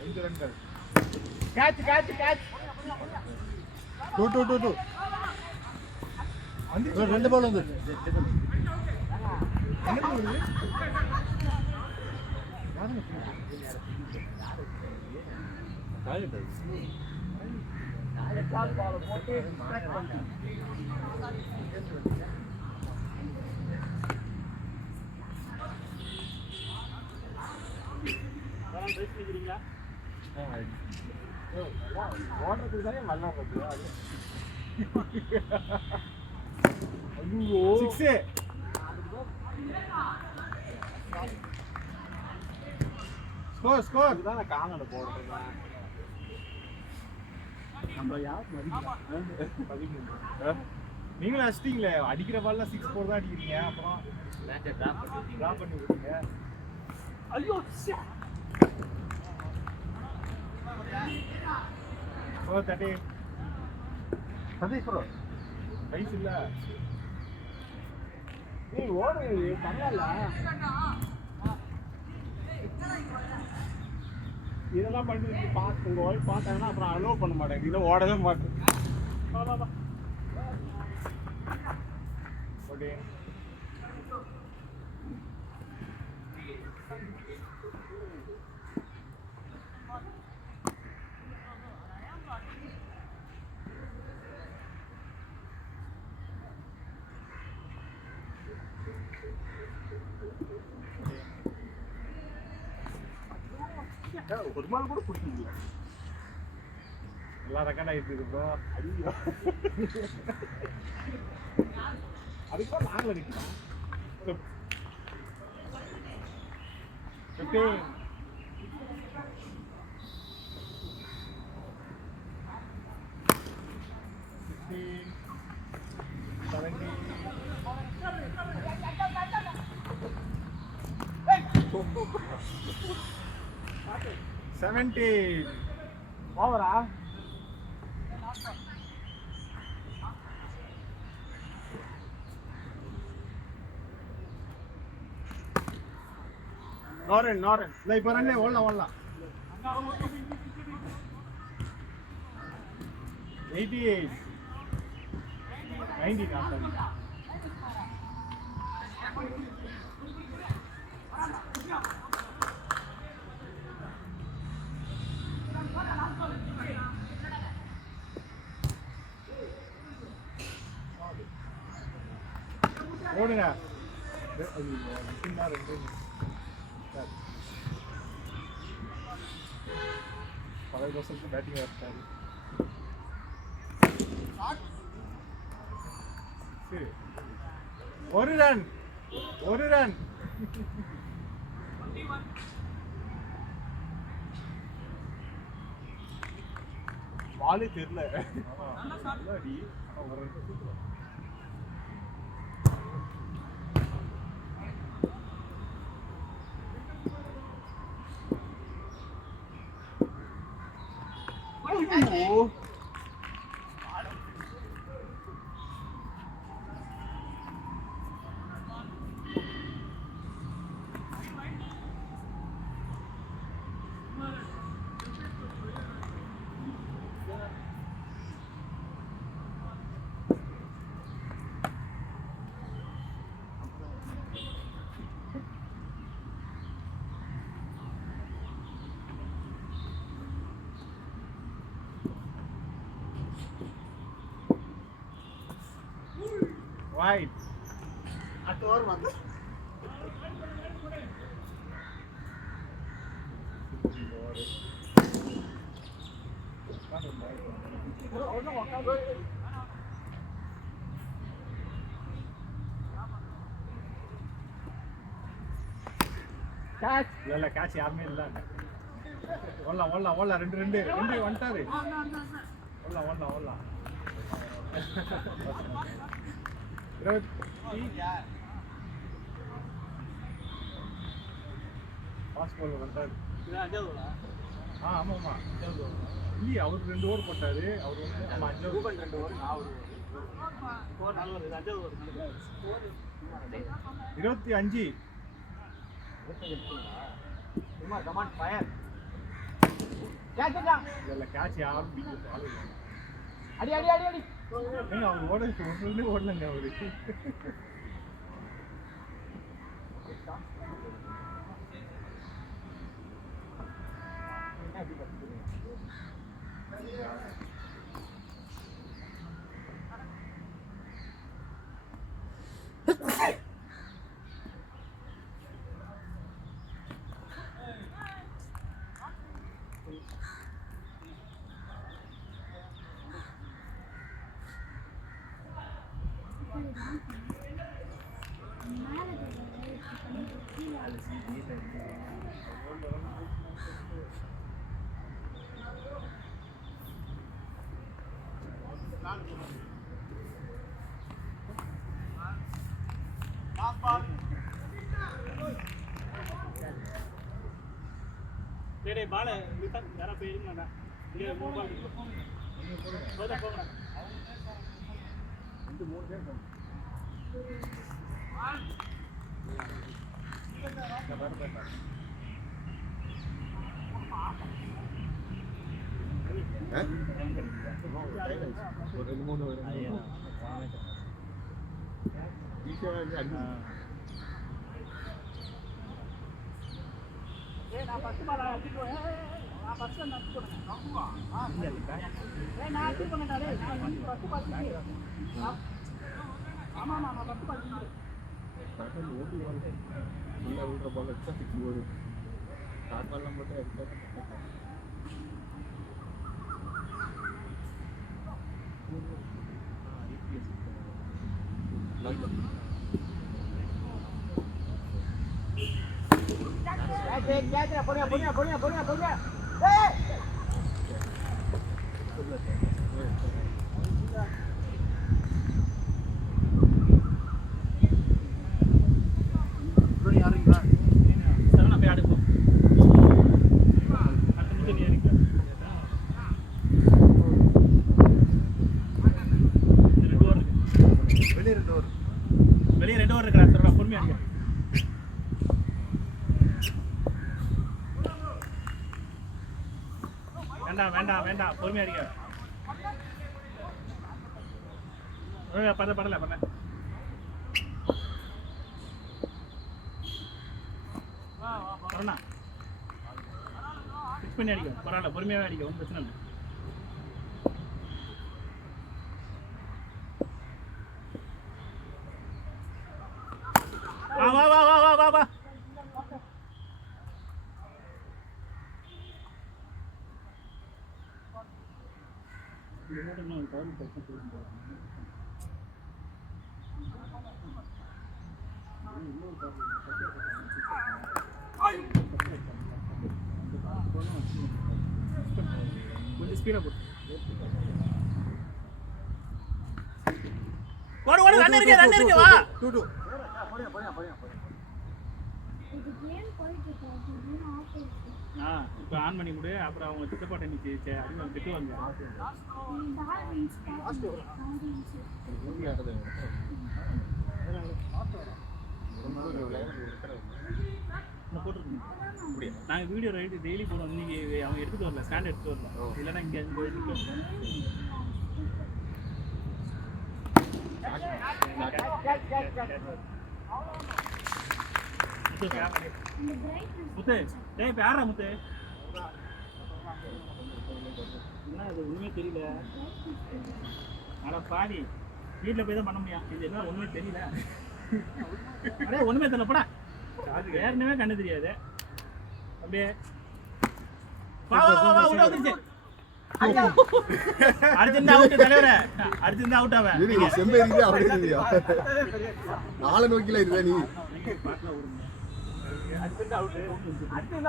5 ரன்கள். Catch catch catch. 2 2 பால் வந்து என்ன வருது? ஓடுறதுக்கு தானே நல்லா இருக்கு. ஐயோ 6. Score score. இதுதான் நான் காணல போடுறேன். நம்ம யார் நீங்களும் அடிச்சிட்டீங்களே. அடிக்கிற பால்லாம் 6 4 தான் அடிக்கிறீங்க. அப்புறம் மேட்சை டிராப் பண்ணிட்டீங்க. டிரா பண்ணி விடுங்க. ஐயோ ச்சே. 430 சதீஷ் ப்ரோ வயசு இல்ல நீ ஓடு பரவாயில்ல. இதெல்லாம் பண்ணிட்டு பார்த்து உங்க ஒய்ஃப் பார்த்தாங்கன்னா அப்புறம் அலோவ் பண்ண மாட்டேன். இதை ஓடவே மாட்டேன். வா வா வா. ஓகே ஒரு நாள் கூட பிடிக்கல. எல்லாம் ரெக்கார்ட் ஆகிட்டு இருக்கு ப்ரோ. ஐயோ அதுக்கு தான் நாங்களும் நிற்கிறோம். 15 17 ஓவரா? நாரன் இல்லை இப்போ ரெண்டே ஓடலாம் 88 90 காசு ஓடுங்க. பழைய தோசைக்கு பேட்டிங் வச்சாரு. ஒரு ரன் பாலே தெரியல. அடி ஒரு ஐயோ Right. அடுத்த வாரம் வந்து கேட்ச் இல்ல கேட்ச் யாருமே இல்ல. ஓடலாம் ரெண்டு வந்துட்டாரு. ஓடலாம் 20 பாஸ் பால் வந்துட்டாரு. ஆமாம்மா இல்லையா அவருக்கு 2 ஓவர் போட்டாரு. அவர் வந்து ஆமா 5 ஓவர் 2 ஓவர் 25 கமான் ஃபயர். இல்ல கேட்ச் யாரும் அடி அவர் ஓடலங்க அவரு. டேய் பால யாரா போய் இருங்கடா இங்க 3 பால் இருக்கு போடா போங்கடா 2 3 பேர் ஒரு 3 நான் ஃபர்ஸ்ட் பால் அடிச்சுடுவேன். நான் ஃபர்ஸ்ட் நான் அடிச்சுடுவேன். நான் அடிச்சுடுவேன் டேய். நான் ஃபர்ஸ்ட் பால் அடிச்சுடுவேன். ஆமா நான் ஃபர்ஸ்ட் பால் அடிச்சுடுவேன். பக்கம் ஓடி வந்து உள்ள உள்ள பால் அடிச்சா 6 ஓடும். ஸ்டார்ட் பண்ணலாம் போட்டு அடிச்சா போனியா. சரவணா போய் ஆடு போ அடுத்து முத்து நீ இறங்கி வெளியே 2 ஓவர் இருக்குடா சரவணா பொறுமையா அடிங்க வேண்டாம் பொறுமையா அடிங்க பரல சரவணா ஃபிக்ஸ் பண்ணி அடிக்க பரவாயில்ல பொறுமையாவே அடிக்க ஒன்றும் பிரச்சனை இல்லை வா கொஞ்சம் ஸ்பீடா போடு ஓடு ரன் இருக்கு வா 2 இப்போ ஆன் பண்ணி கொடு அப்புறம் அவங்க திட்டப்பாட்டை நீ அதிகமாக திட்டுவாங்க நாங்கள் வீடியோ ரைட்டு டெய்லி போடுவோம் இன்னைக்கு அவங்க எடுத்துட்டு வரல ஸ்டாண்ட் எடுத்துட்டு வரல இல்லைன்னா இங்கே முத்து டேய் இப்போ யாரா முத்து என்ன அது ஒன்றுமே தெரியல அட பாடி வீட்டில் போய் தான் பண்ண முடியும் இது என்ன ஒன்றுமே தெரியல அடே ஒன்றுமே தெரியல போடா வேறனவே கண்ணு தெரியாது அப்படியே அடிச்சிருந்தா அவுட் தலைவரே அடிச்சிருந்தா அவுட் அவன் நீ செம்பேரியே அப்படியே இருந்தியா நாளை நோக்கில இருக்க நீ அடிச்சிருந்தா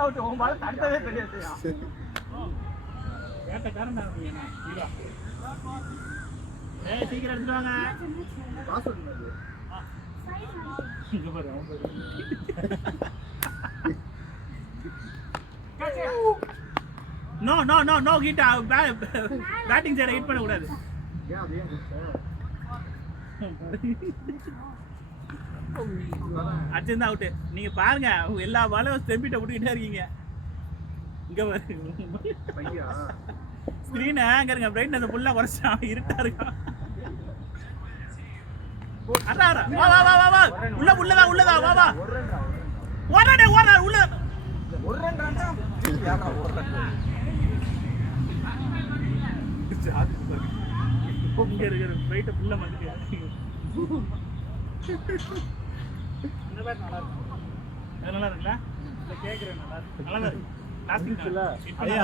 அவுட் உன் பால் தடுத்தவே தெரியாது வேட்டக்காரன் நான் ஏய் சீக்கிரம் எடுத்துட்டு வாங்க பாஸ்வேர்ட் என்னது இங்க பாரு அவன் நோ ஹிட் பேட்டிங் சைட ஹிட் பண்ண கூடாது ஏன் அது ஏன் அடிச்சிருந்தா அவுட் நீங்க பாருங்க எல்லா பாலும் ஸ்டெம்பிட்ட விட்டுக்கிட்டே இருக்கீங்க இங்க பையா ஸ்கிரீன் அங்க இருங்க பிரைட்னஸ் ஃபுல்லா குறைச்சான் இருட்டா இருக்கா அடடா வா உள்ளதா வா ஓடடே உள்ள ஒரு ரன் ரன் யாரா ஒரு ரன் இங்க இருக்கிற பிரைட்ட ஃபுல்லா மாத்திட்டு இந்த பேட் நல்லா இருக்கு அது நல்லா இருக்குல இல்ல கேக்குறேன் நல்லா இருக்கு லாஸ்டிங் இல்ல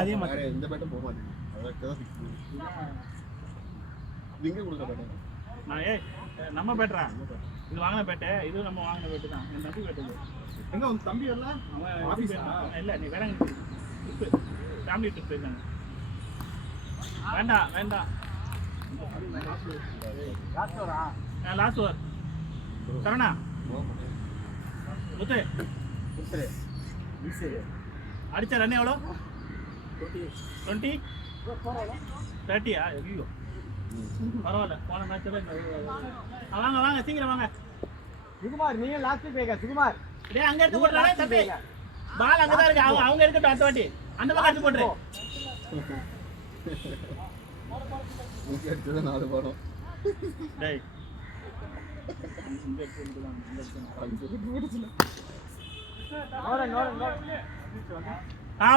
அதே மாதிரி இந்த பேட்டும் போக மாட்டேங்குது அதற்கு தான் ஃபிக்ஸ் நீங்க கொடுக்க பேட்டா நான் நம்ம பேட்டரா இது வாங்கின பேட்டை இது நம்ம வாங்கின பேட்டு தான் என் தம்பி பேட்டு எங்க உங்க தம்பி எல்லாம் அவன் ஆபீஸா இல்ல நீ வேற ட்ரிப் ஃபேமிலி ட்ரிப் போயிருந்தாங்க வேண்டாம் லாஸ்ட் ஓவர் சரணா முத்து அடிச்ச ரன் எவ்வளோ 20 30 ஐயோ பரவாயில்ல போன மேட்சோட வாங்க வாங்க சீக்கிரம் வாங்க சுகுமார் நீங்க லாஸ்ட் பேக சுகுமார் டேய் அங்க எடுத்து போடுறா தம்பி பால் அங்க தான் இருக்கு அவங்க எடுக்கட்டும் அடுத்த வாட்டி அந்த பக்கம் எடுத்து போடுறே நீங்க எடுத்தது 4 பாடம் டேய்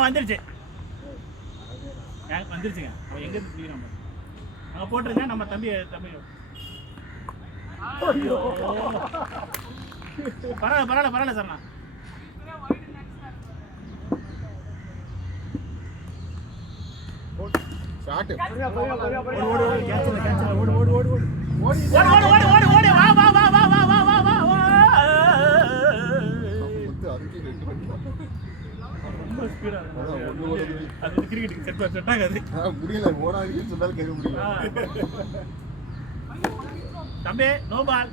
வந்துருச்சு வந்துருச்சுங்க அவன் எங்க இருந்து பிடிக்கிறான் அங்க போட்டுருங்க நம்ம தம்பி பரவாயில்ல சார் ஷாட் முடியல ஓடாதுன்னு சொன்னாலும் கேட்க முடியல தம்பி நோ பால்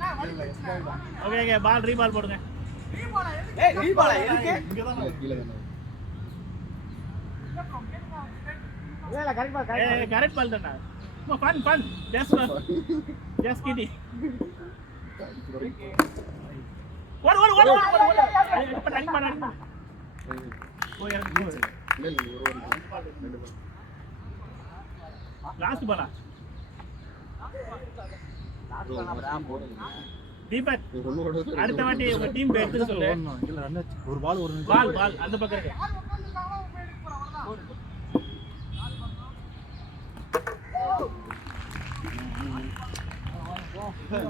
ஓகே பால் ரீபால் போடுங்க கீழே கரெக்ட் பால் தானே ஃபன் ஜஸ்ட் கிட்டி ஓடு இப்ப டைம் பண்ண லாஸ்ட் பாலா தீபக் அடுத்த வாட்டி உங்க டீம் எடுத்து சொல்லு ஒரு பால் பால் அந்த பக்கம் இருக்கு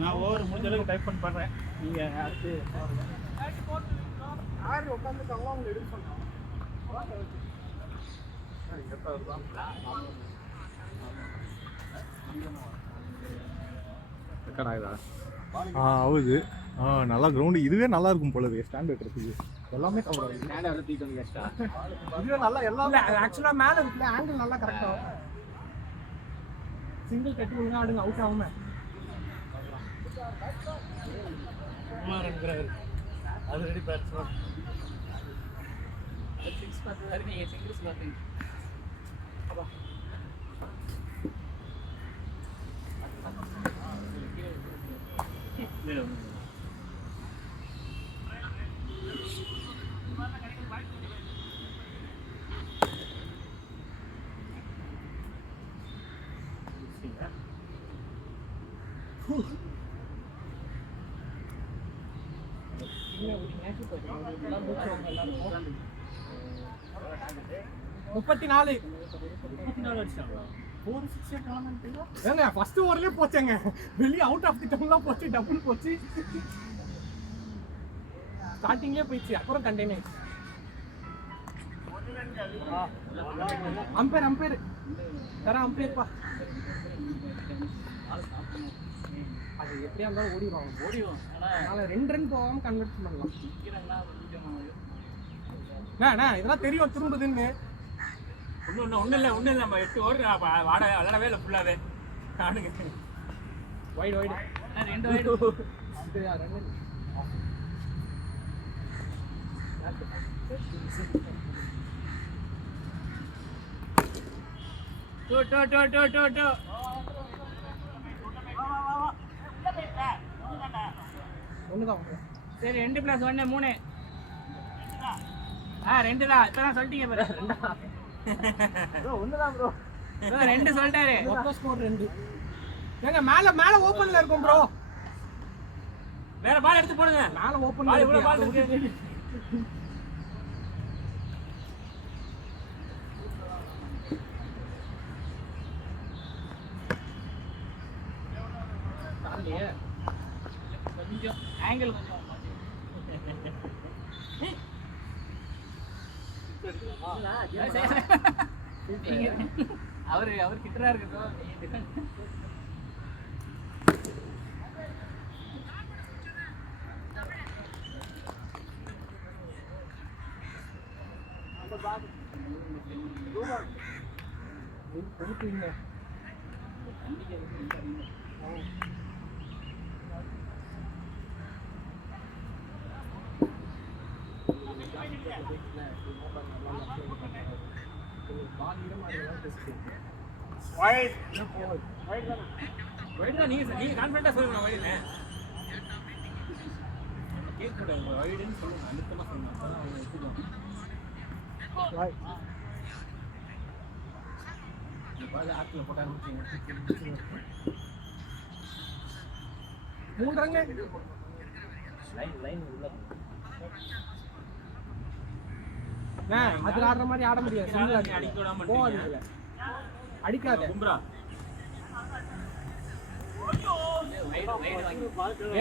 நான் ஓவர் முடிஞ்ச அளவுக்கு டைப் பண்ணி பண்றேன் நீங்க அடுத்து யாரு உட்கார்ந்துட்டாங்களோ அவங்க எடுக்க சொன்னாங்க ஆகுது நல்லா கிரவுண்டு இதுவே நல்லா இருக்கும் போல ஸ்டாண்ட் எடுக்கிறதுக்கு எல்லாமே இதுவே நல்லா எல்லாமே ஆக்சுவலா மேல இருக்குல்ல ஆங்கிள் நல்லா கரெக்டா சிங்கிள் கட்டி ஒழுங்கா ஆடுங்க அவுட் ஆகுமே அது ரெடி பேட்ஸ்மேன் சிக்ஸ் பார்த்து நீங்க சிங்கிள்ஸ் பார்த்தீங்க முப்பத்தி நாலு ஏங்க ஃபர்ஸ்ட் ஓவர்லயே போச்சேங்க வெளியே அவுட் ஆஃப் தி டவுன்லாம் போச்சு டபுள் போச்சு ஸ்டார்டிங்லயே போயிடுச்சு அப்புறம் கண்டெய்னர் அம்பேர் தர அம்பேர்ப்பா அது எப்படியா இருந்தாலும் ஓடிடுவாங்க அதனால 2 ரன் போகாம கன்வெர்ட் பண்ணலாம் இதெல்லாம் தெரியும் திரும்புதுன்னு ஒன்றும் இல்லை நம்ம 8 ஓவர் விளையாடவே இல்லை ஃபுல்லாகவே காணுங்க வைடு 2 வைடு டூ ஒண்ணுதான் சரி 2+1 3 2 தான் இப்பதான் சொல்லிட்டீங்க பாரு ஒண்ணுதான் ப்ரோ 2 சொல்லிட்டாரு மொத்த ஸ்கோர் 2 ஏங்க மேல ஓபன்ல இருக்கும் ப்ரோ வேற பால் எடுத்து போடுங்க மேல ஓபன்ல இவ்வளவு பால் இருக்கு கொஞ்சம் ஆங்கிள் கொஞ்சம் அவர் கிட்டரா இருக்கட்டும் பால் ஈரமா இருந்தா டெஸ்ட் வைட் ரைட் தானே வைடு தான் நீங்க கான்ஃபிடண்டா சொல்லுங்க வைடுன்னு கேட்கக்கூடாது உங்க வைடுன்னு சொல்லுங்க அழுத்தமா சொல்லுங்க அப்பதான் அவங்க எடுத்துக்குவாங்க ரைட் இந்த பால் ஆட்டில் போட்ட ஆரம்பிச்சிங்க 3 ரன் லைன் உள்ள அது ஆடுற மாதிரி ஆட முடியாது சிங்கிள் அடிக்க விடாம போகாது இதுல அடிக்காத கும்ரா வைடு வாங்கி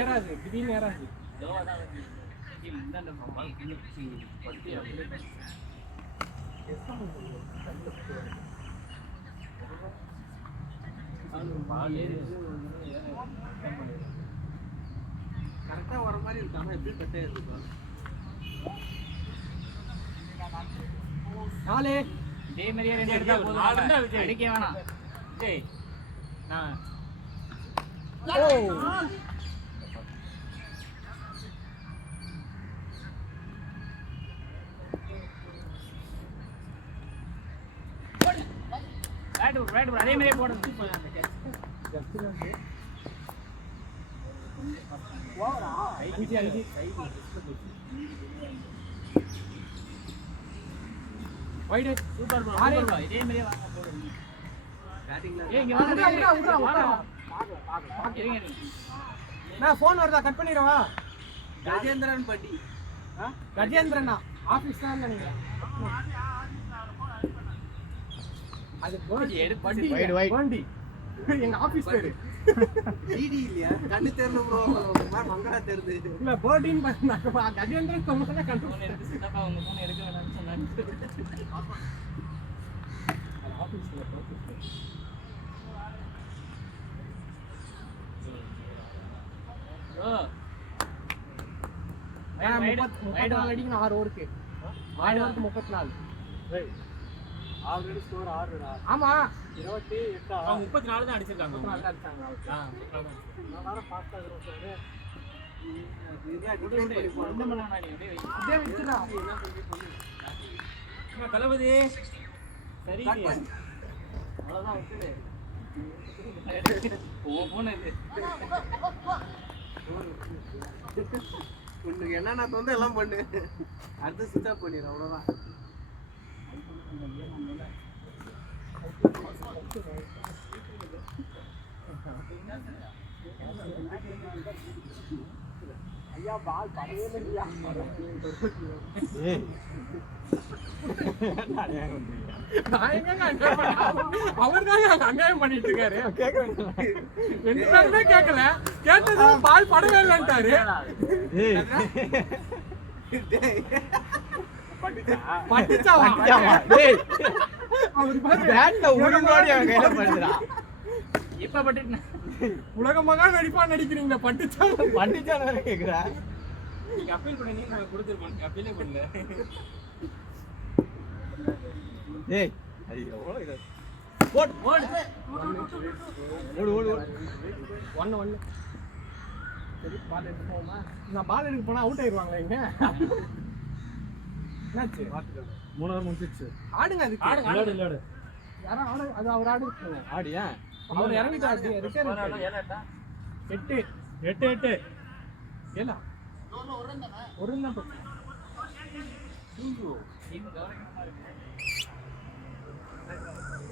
ஏறாது திடீர்னு ஏறாது ஜோவா தான் இந்த பால் பட்டி அப்படியே பால் ஏறி கரெக்டா வர மாதிரி இருக்கு ஆனா எப்படி கட்டே இருக்கு 4 இதே மாதிரியே 2 எடுத்தா போதும். நாலு தான் விஜய். அடிக்க வேணாம். டேய் நான் ஓ ரைட் ப்ரோ அதே மாதிரியே போடுங்க. Wide super bro. ஆறு. ப்ரோ இதே மாதிரியே வாங்க போடுங்க. பேட்டிங்ல ஏய் இங்க வாங்க. விட்றா. இருங்க இருங்க. நான் ஃபோன் வருதா கட் பண்ணிடவா ராஜேந்திரன் பட்டி கஜேந்திரனா ஆபீஸ் தான் நினைக்கிறேன் அது போடி, எடுத்து வண்டி wide, wide. வண்டி எங்க ஆபீஸ் பேரு டிடி இல்லையா கண்ணு தெரியல ப்ரோ மங்களா தெரியுது இல்ல பர்டின் பண்ணா கஜேந்திரன் சொன்னா கண்டு ஃபோன் எடுத்து சித்தப்பா உங்க ஃபோன் எடுக்க வேணாம்னு சொன்னாங்க. ஆபீஸ்ல ப்ரோ வைடு 34 அடிக்கணும் 6 ஓவருக்கு 6 ஓவருக்கு 34 ஆல்ரெடி ஸ்கோர் 6 ஆமா 28 அவங்க 34 தான் அடிச்சிருக்காங்க 34 அடிச்சாங்க நான் வர ஃபாஸ்டா இருக்கேன் என்ன பண்ணா நீ அப்படியே வை. இதே விட்டுடா தளபதி சரி அவ்வளவுதான் விட்டுடு உன் ஃபோன் இது. உனக்கு என்னென்ன தோணுதோ எல்லாம் பண்ணு அடுத்து சுவிட்ச் ஆஃப் பண்ணிடு அவ்வளவுதான் ஐயா பால் படவே இல்லையா நான் எங்க அநியாயம் பண்ணேன் அவர் தான் அநியாயம் பண்ணிட்டு இருக்காரு கேக்குறேன் 2 பேருமே கேட்கல கேட்டது பால் படவே இல்லைன்ட்டாரு பட்டுச்சாவா டேய் அவர் பேட்ல உருமாடி அவன் கையில படுறான் இப்ப பட்டுட்டு உலக மகா நடிப்பா நடிக்கிறீங்க பட்டுச்சா பண்டிச்சான வேற கேக்குறா நீங்க அப்பீல் பண்ணி நாங்க கொடுத்துருப்போம் அப்பீலே பண்ணல டேய் அது எவ்வளவு இது போட் ஓடு. ஓடு ஓடு ஓடு 1 சரி பால் எடுத்து போமா நான் பால் எடுக்க போனா அவுட் ஆயிருவாங்களா இங்க என்னாச்சு 3 ஓவர் முடிஞ்சிச்சு ஆடுங்க அதுக்கு ஆடுங்க விளையாடு யாரும் ஆடு அது அவர் ஆடு இருக்குங்க ஆடியா அவர் இறங்கிட்டாரு ரிட்டர்ன் 8 8 ஏலா ஒரு ரன் தான் போச்சு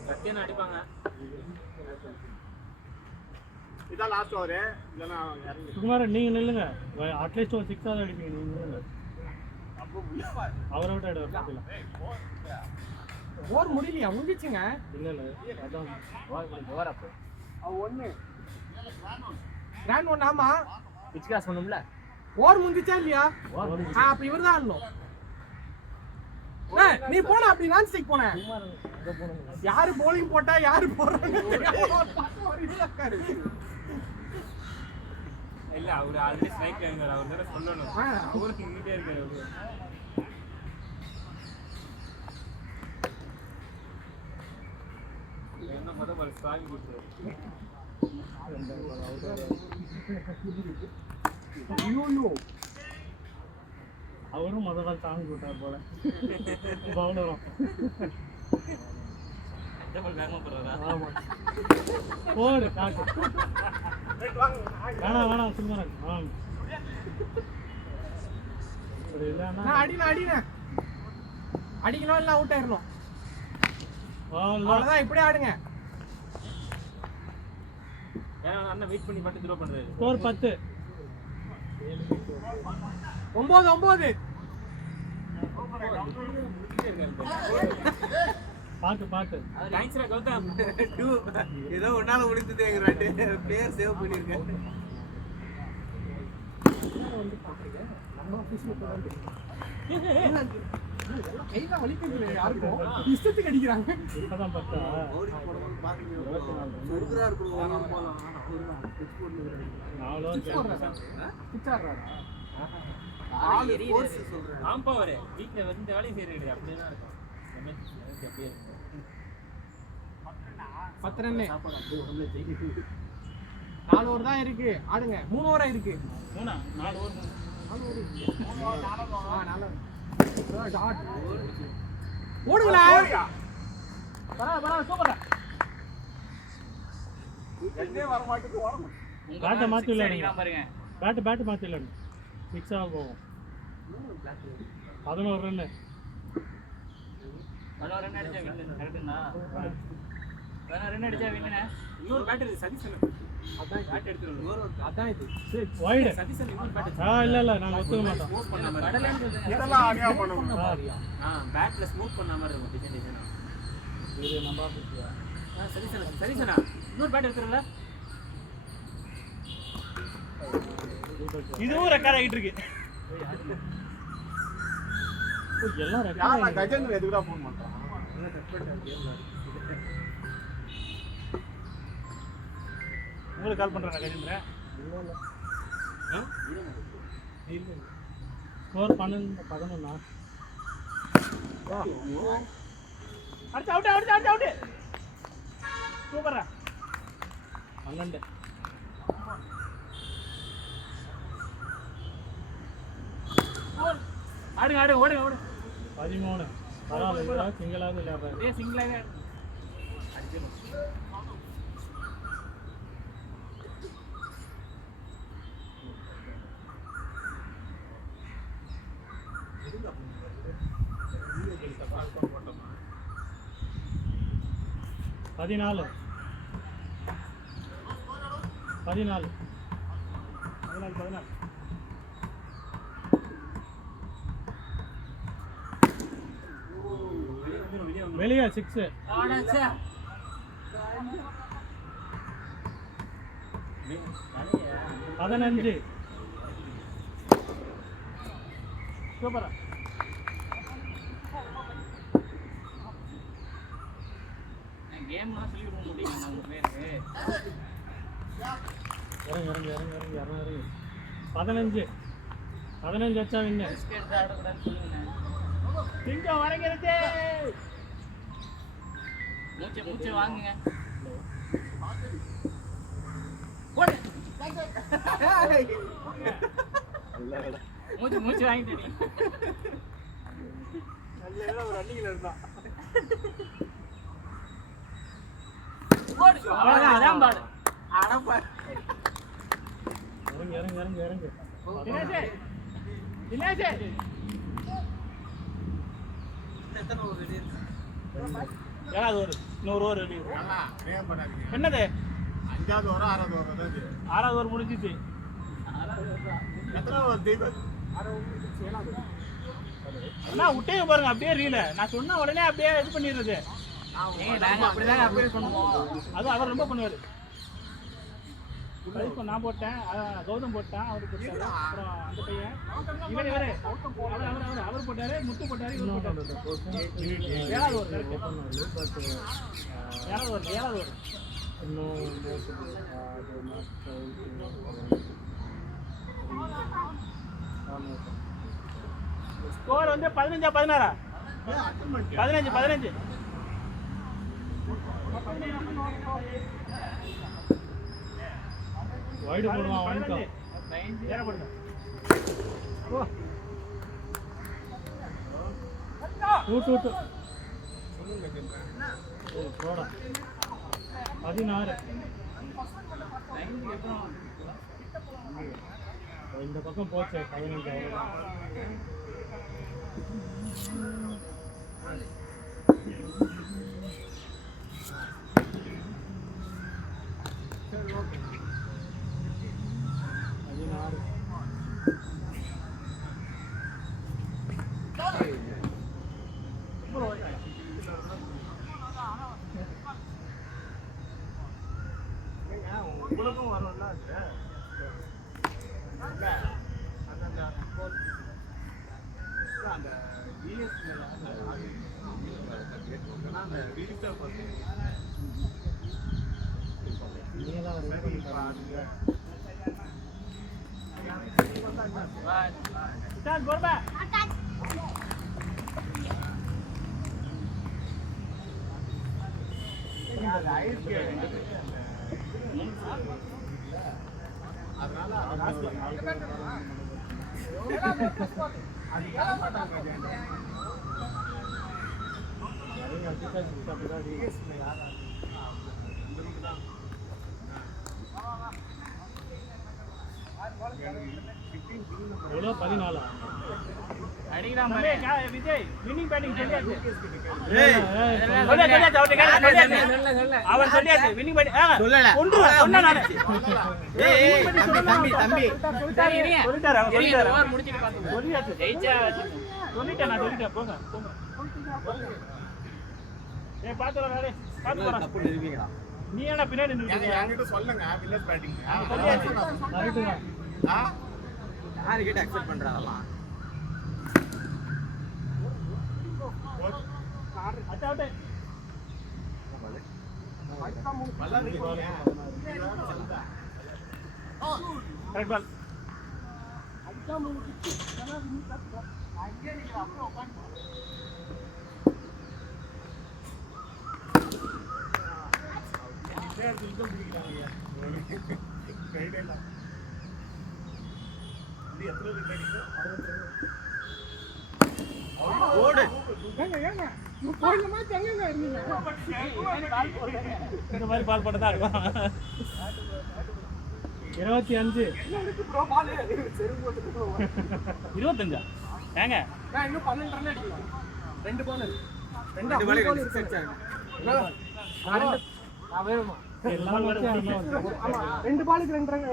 சத்தியனை அடிப்பாங்க இதான் லாஸ்ட் ஓவர் இல்லனா இறங்கி சுகுமார் நீங்க நில்லுங்க அட்லீஸ்ட் ஒரு 6 ஆவது அடிப்பீங்க நீங்க நில்லுங்க அவர் அவுட் ஆயிடுவார் ஓவர் முடியலையா முடிஞ்சிச்சுங்க இல்ல இல்ல அதான் அவ 1 கிராண்ட் 1 ஆமா பிச் கிளாஸ் பண்ணும்ல ஓவர் முடிஞ்சிச்சா இல்லையா அப்ப இவர்தான் ஆடணும் நீ போன அப்படி நான் ஸ்டிக் போன யாரு bowling போட்டா யாரு போறாங்க இல்ல அவரு ஆல்ரெடி ஸ்ட்ரைக் இருந்தார் அவர் தான் சொல்லணும் அவருக்கு இங்கிட்டே இருக்காரு அவரு என்ன மொதல் ஒரு ஸ்ட்ராங் கொடுத்தாரு ஐயோ அவரும் முதல்ல தாங்க போட்டார் போல பவுலரும் டபுள் வேகமா போறாரா? ஆமா போடு காட்டு வேணாம் சும்மா அப்படி இல்லைன்னா நான் அடினே அடிக்கணும் இல்லை அவுட் ஆயிடணும். அவ்வளோதான், இப்படியே ஆடுங்க. அண்ணன் வெயிட் பண்ணி மட்டும் த்ரோ பண்றாரு. ஸ்கோர் 10. 9. பாத்து தேங்க்ஸ்ரா கௌதம். ஏதோ ஒன்னால முடிச்சதேங்கறாட்டு பிளேயர் சேவ் பண்ணிருக்கேன். நம்ம ஆபீஸ்ல போறாங்க. எல்லாம் கையில வலிக்குது யாருக்கும். இஷ்டத்துக்கு அடிக்குறாங்க. இப்பதான் பார்த்தா ஓடி போறவங்க பாக்குறீங்க. சுருக்குறா இருக்கு போலாம். பிட்ச் போடுறாரு. நாலோ பிச்சாறாரா? ஆளு ஃபோர்ஸ் சொல்றேன். ஆம்பா வரே வீட்ல வந்து இந்த வேலையை செய்யறது அப்படியே தான் இருக்கும். எமர்ஜென்சி அப்படியே இருக்கும். 10 ரன். சாப்பாடு அப்படியே உடம்புல ஜெயிக்குது. 4 ஓவர் தான் இருக்கு. ஆடுங்க. 3 ஓவரா இருக்கு. 4 ஓவர். 4 ஷாட். ஓடுங்களா. பரா சூப்பரா. எங்கே வர மாட்டேங்குது ஓடணும். பேட்டை மாத்தி விளையாடுங்க. பாருங்க. பேட் மாத்தி விளையாடுங்க. மிக்ஸ் ஆக போகும். 11 ரன். 11 ரன் அடிச்சா வின்னு. கரெக்ட்டா? 11 ரன் அடிச்சா வின்னு. இன்னொரு பேட்டரி சதீஷன் அதான் பேட் எடுத்துறோம். அதான் இது. வைட். சதீஷன் இன்னொரு பேட் இல்ல நான் ஒத்துக்க மாட்டேன். ஸ்மூத் பண்ண மாதிரி. கடலன்னு சொல்லுங்க. இதெல்லாம் ஆடியா பண்ணுங்க. பேட்ல ஸ்மூத் பண்ண மாதிரி இருக்கும் டிசைன். இது நம்ம ஆபீஸ்ல. சதீஷனா இன்னொரு பேட் எடுத்துறல. இதுவும் ரெக்கார்ட் ஆயிட்டு இருக்கு. எல்லாம் ரெக்கார்ட். கஜேந்திர எதுக்குடா ஃபோன் பண்றான்? உங்களுக்கு கால் பண்றேன் கஜேந்திர. ஸ்கோர் 11. அடுத்து அவுட். சூப்பரா. 12. ஆடுங்க ஓடு. 13. பரவாயில்ல சிங்களாவது விளையாடுறாரு. ஏ சிங்கிளாவே பதினாலு. வெளியே 6. ஆடாச்சா. பதினஞ்சு. சூப்பரா. கேம்லாம் சொல்லி விட முடியுமா நம்ம பேருக்கு? இறங்கு. 15 வச்சா வின்னு. ரிஸ்க் எடுத்து ஆடக்கூடாதுன்னு சொல்லுங்க. சிங்கம் வரங்கிறது. மூச்சு வாங்குங்க. மூச்சு வாங்கிட்டு நீ. நல்ல ஒரு ரன்னிங்ல இருந்தா. அவ்வளவுதான், அதான் பாடு. அடப்பா. இறங்கு. தினேஷ் எத்தனை ஓவர் ரெடி இருக்கு? ஏழாவது ஒரு இன்னொரு ஓவர் ரெடி. ஆமா நேம் பண்ணாதீங்க. என்னது 5வது ஓவர் 6வது ஓவர் தான் இது. 6வது ஓவர் முடிஞ்சிச்சு. எத்தனை ஓவர் தீபக்? 6 ஓவர் 7வது. அண்ணா விட்டே பாருங்க அப்படியே ரீல. நான் சொன்ன உடனே அப்படியே இது பண்ணிடுறது. நாங்க அப்படிதான் அப்டேட் பண்ணுவோம். அது அவர் ரொம்ப பண்ணுவாரு. இப்போ நான் போட்டேன், கௌதம் போட்டான், அவர் போட்டாரு, அப்புறம் அந்த பையன் இவரு அவர் போட்டாரு, முத்து போட்டாரு, இவர் போட்டாரு. 7வது ஓவர் ஸ்கோர் வந்து 15-16. 15. வைடு போடுவான் வந்துட்டோம். டூ போடா 16 இந்த பக்கம் போச்சு 15 அவ்வளோதான். உங்களுக்கும் வரும்ல அது அந்த எவ்வளோ 14 அடிக்கிறான் விஜய் வின்னிங் பேட்டிங் சொல்லியாச்சு அவர் சொல்லியாச்சு வின்னிங் பேட்டிங் சொல்லல சொன்னா நானு ஏய் தம்பி சொல்லிட்டாரு அவர் சொல்லிட்டாரு ஓவர் முடிச்சிட்டு பாத்து சொல்லியாச்சு ஜெயிச்சா சொல்லிட்டேன் நான் சொல்லிட்டேன் போங்க ஏய் பாத்து வரடா பாத்து வர கப்பு நிறுவீங்கடா. நீ என்ன பின்னாடி நின்னுட்டு என்கிட்ட சொல்லுங்க வில்லஸ் பேட்டிங் சொல்லியாச்சு கரெக்ட் தான் யாரு கிட்ட அக்செப்ட் பண்றாங்கலாம் அட்ட அட்ட கரெக்ட் பால் ஓடு இந்த மாதிரி பால் போட்டதா இருக்கும் 25 25 ஏங்க இன்னும் 12 ரன் அடிக்கலாம் 2 பால் ரெண்டு பால் சிக்ஸ் அடிச்சாங்க. எல்லாம் வருது ஆமா 2 பாலுக்கு 2 ரன்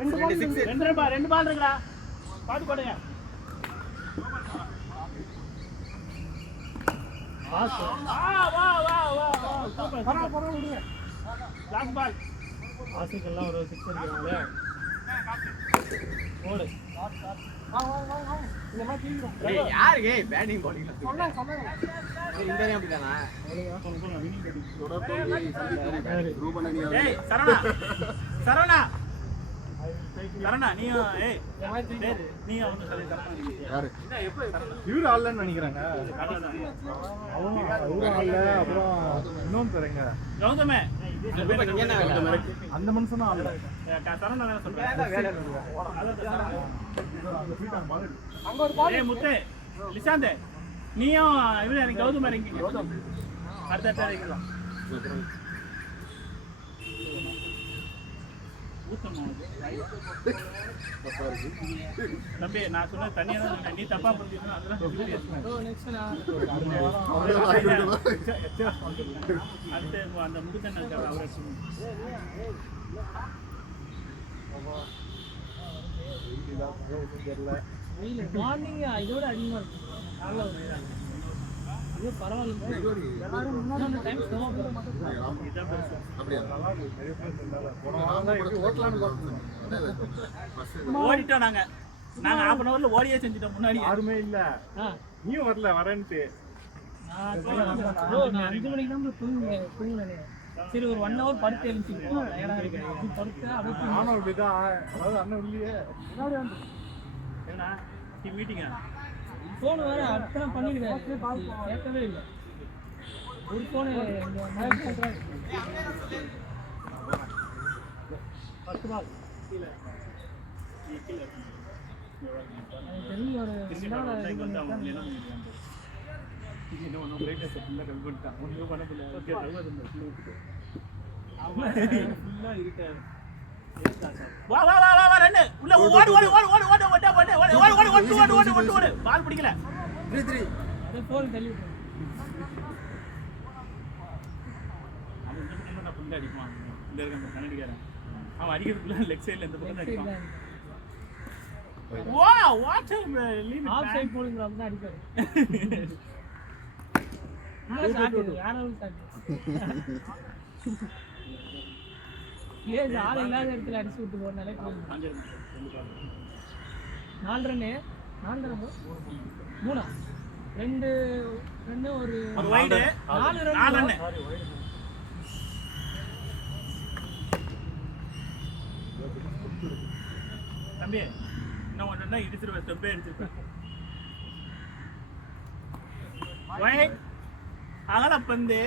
2 பால் 2 பால் இருக்குடா பாத்து போடுங்க வா வா வா வா சூப்பர் பரவாயில்ல விடுங்க லாஸ்ட் பால் ஆசிக்கெல்லாம் ஒரு 6 அடிக்கிறாங்களே ஓடு வா இந்த மாதிரி தீவிரம் ஏய் யாருக்கு பேட்டிங் பாலிங்ல சொன்னாங்க இந்த நேரம் அப்படிதானா ஏய் சரவணா நீ ஏய் நீ வந்து சரி யாரு இவரு ஆடலன்னு நினைக்கிறாங்க அவரும் ஆடல அப்புறம் இன்னொன்று தரேங்க கௌதமே அந்த மனுஷனும் ஆடல சரவணா வேற சொல்றேன் அங்க ஒரு பால் ஏய் முத்து லிசாந்தே நீயும் இவரு எனக்கு கௌதம் இறங்கிங்க அடுத்த இறங்கிக்கலாம் தம்பி நான் சொன்ன தனியா தான் சொன்னேன். நீ தப்பா புரிஞ்சுக்கணும் அதெல்லாம் அடுத்து அந்த முதுக்கண்ண அவரை மார்னிங் இதோட அதிகமா இருக்கு இது பரவாயில்ல டைம் ஓடிட்டோம் நாங்க 1/2 ஹவர்ல ஓடியே செஞ்சுட்டோம் முன்னாடி யாருமே இல்ல நீயும் வரல வரேன்ட்டு நான் 5 மணிக்கு தான் தூங்குனேன் சரி ஒரு 1 ஹவர் படுத்து எழுந்துச்சுக்கோ படுத்து அப்படியே நானும் அப்படிதான் அதாவது அண்ணன் இல்லையே ஏன்னா மீட்டிங்கா ஃபோன் வேற அத்தனை பண்ணிடுவேன் கேட்கவே இல்லை ஒரு ஃபோனு தெரிஞ்சு ஒரு என்ன ஒன்றும் பிரைட்னஸ் ஃபுல்லாக கம்மி பண்ணிட்டான் ஒன்றும் பண்ண முடியல ஓகே ஃபுல்லாக இருக்காது வா வா வா வா ரெண்டு உள்ள ஓடு ஓடு ஓடு ஓடு ஓடு ஓடு ஓடு ஓடு ஓடு ஓடு ஓடு ஓடு ஓடு பால் பிடிக்கல 3-3 அது போல் தள்ளி விட்டு அவன் இந்த பக்கம் நான் புள்ள அடிப்பான் இந்த இருக்க அந்த கன்னடிக்காரன் அவன் அடிக்கிறதுக்குள்ள லெக் சைடுல இந்த பக்கம் அடிப்பான் வா what leave off side bowling அப்படி தான் அடிப்பாரு வேற ஒரு சாட்டு ஏன் ஆள் இல்லாத இடத்துல அடிச்சு விட்டு போனாலே போதும் 4 ரன்னு 4 ரன்னு 3 2 ஒரு வைடு 4 ரன்னு தம்பி இன்னும் ஒன்றுனா இடிச்சிருவேன் ஸ்டெப்பே அடிச்சிருப்பேன் வைட் அகலப்பந்து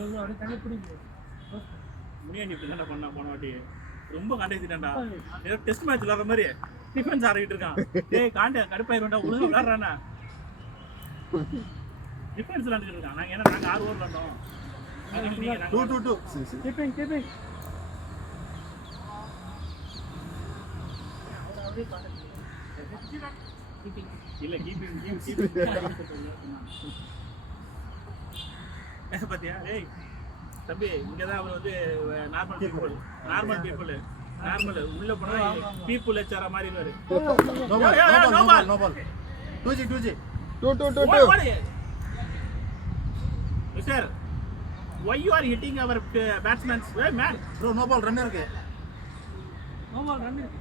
அப்படியே தண்ணி பிடிக்கும் முனியாண்டி இப்படி தான்டா பண்ணா போன வாட்டி ரொம்ப காண்டேசிட்டான்டா ஏதோ டெஸ்ட் மேட்ச் விளாடுற மாதிரி டிஃபென்ஸ் ஆடிட்டு இருக்கான் டேய் காண்டே கடுப்பாயிருண்டா ஒழுங்கா விளாடுறானா டிஃபென்ஸ் விளாண்டுட்டு இருக்கான் நாங்க 6 ஓவர் விளாண்டோம் 2-2 கீப்பிங் இல்ல கீப்பிங் பாத்தியா டேய் தம்பி இங்கதான் அவர் வந்து நார்மல் பீப்புள் உள்ள போனா பீப்புள் எச்சார மாதிரி இருவாரு no ball 2G 2 Mister, why you are hitting our batsmen? Hey man, bro no ball run இருக்கு நோ பால் ரன் இருக்கு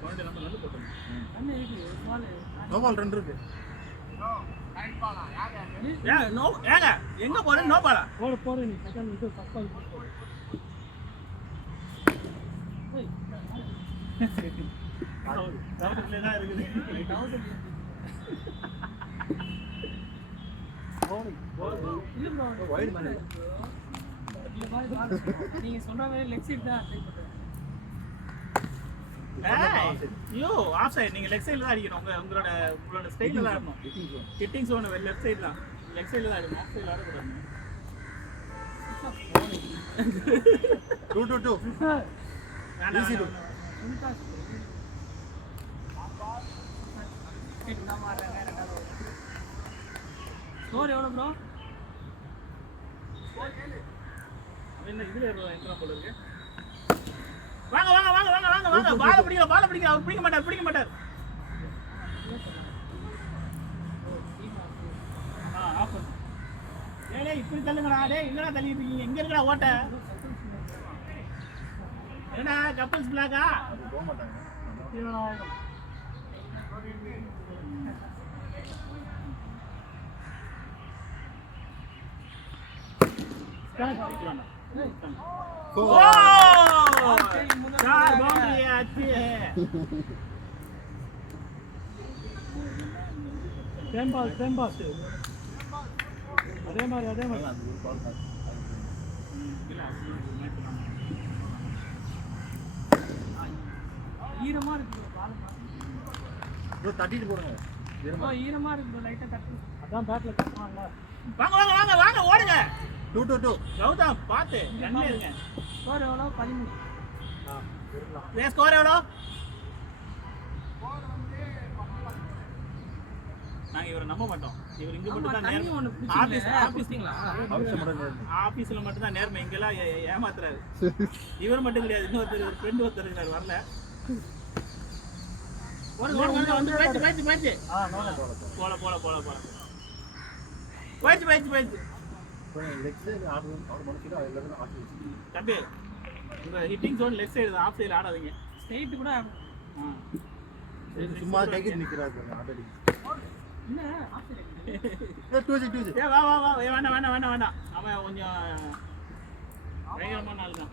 பாயிண்ட் நம்ம நல்ல போட்டோம் ரன் இருக்கு பால் no ball run இருக்கு நோ ஏங்க எங்க போற நோ பாலா போற நீ செகண்ட் இது ஃபர்ஸ்ட் பால் டவுட்ல தான் இருக்குது நீங்க சொன்ன மாதிரி லெக் சைடு தான் யூ ஆஃப் சைடு நீங்க லெக் சைடுல தான் அடிக்கணும் உங்களோட ஸ்டைல்ல தான் ஆடணும் ஹிட்டிங் ஜோன் லெஃப்ட் சைடு தான் லெக் சைடுல தான் ஆடணும் ஆஃப் சைடுல ஆட கூடாது 2-2 easy to ஸ்கோர் எவ்வளவு ப்ரோ என்ன இதுல எத்தனை போல இருக்கு வாங்க பால் பிடிங்க அவர் பிடிக்க மாட்டார் ஆஃப் ஏய் இப்படி தள்ளுங்கடா டேய் எங்கடா தள்ளிட்டு இருக்கீங்க எங்க இருக்கடா ஓட்ட என்னடா கப்பல்ஸ் பிளாக்கா போக மாட்டாங்க चार बाउंड्री अच्छी है सेम बॉल அதே மாதிரி ஈரமா இருக்கு bro தட்டிட்டு போடுங்க ஈரமா இருக்கு லைட்டா தட்டு அதான் பேட்ல தட்டுவாங்க வாங்க ஓடுங்க 2-2 கௌதம் பாத்து கண்ணே இருங்க ஸ்கோர் எவ்வளவு 13 ஸ்கோர் எவ்வளவு நாங்க இவரை நம்ப மாட்டோம் இவர் இங்க மட்டும் தான் ஆபீஸ்ல மட்டும் தான் நேர்மை இங்கெல்லாம் ஏமாத்துறாரு இவர் மட்டும் கிடையாது இன்னொருத்தர் ஒரு ஃப்ரெண்ட் ஒருத்தர் இருக்காரு வரல வந்து பேச்சு போல தம்பி உங்க hitting zone left side off side ஆடாதீங்க ஸ்ட்ரைட் கூட சும்மா கைக்கு நிக்கிறாரு ஆல்ரெடி என்ன ஆஃப் சைடு 2G ஏ வா வேண்டாம் அவன் கொஞ்சம் பயங்கரமான ஆளு தான்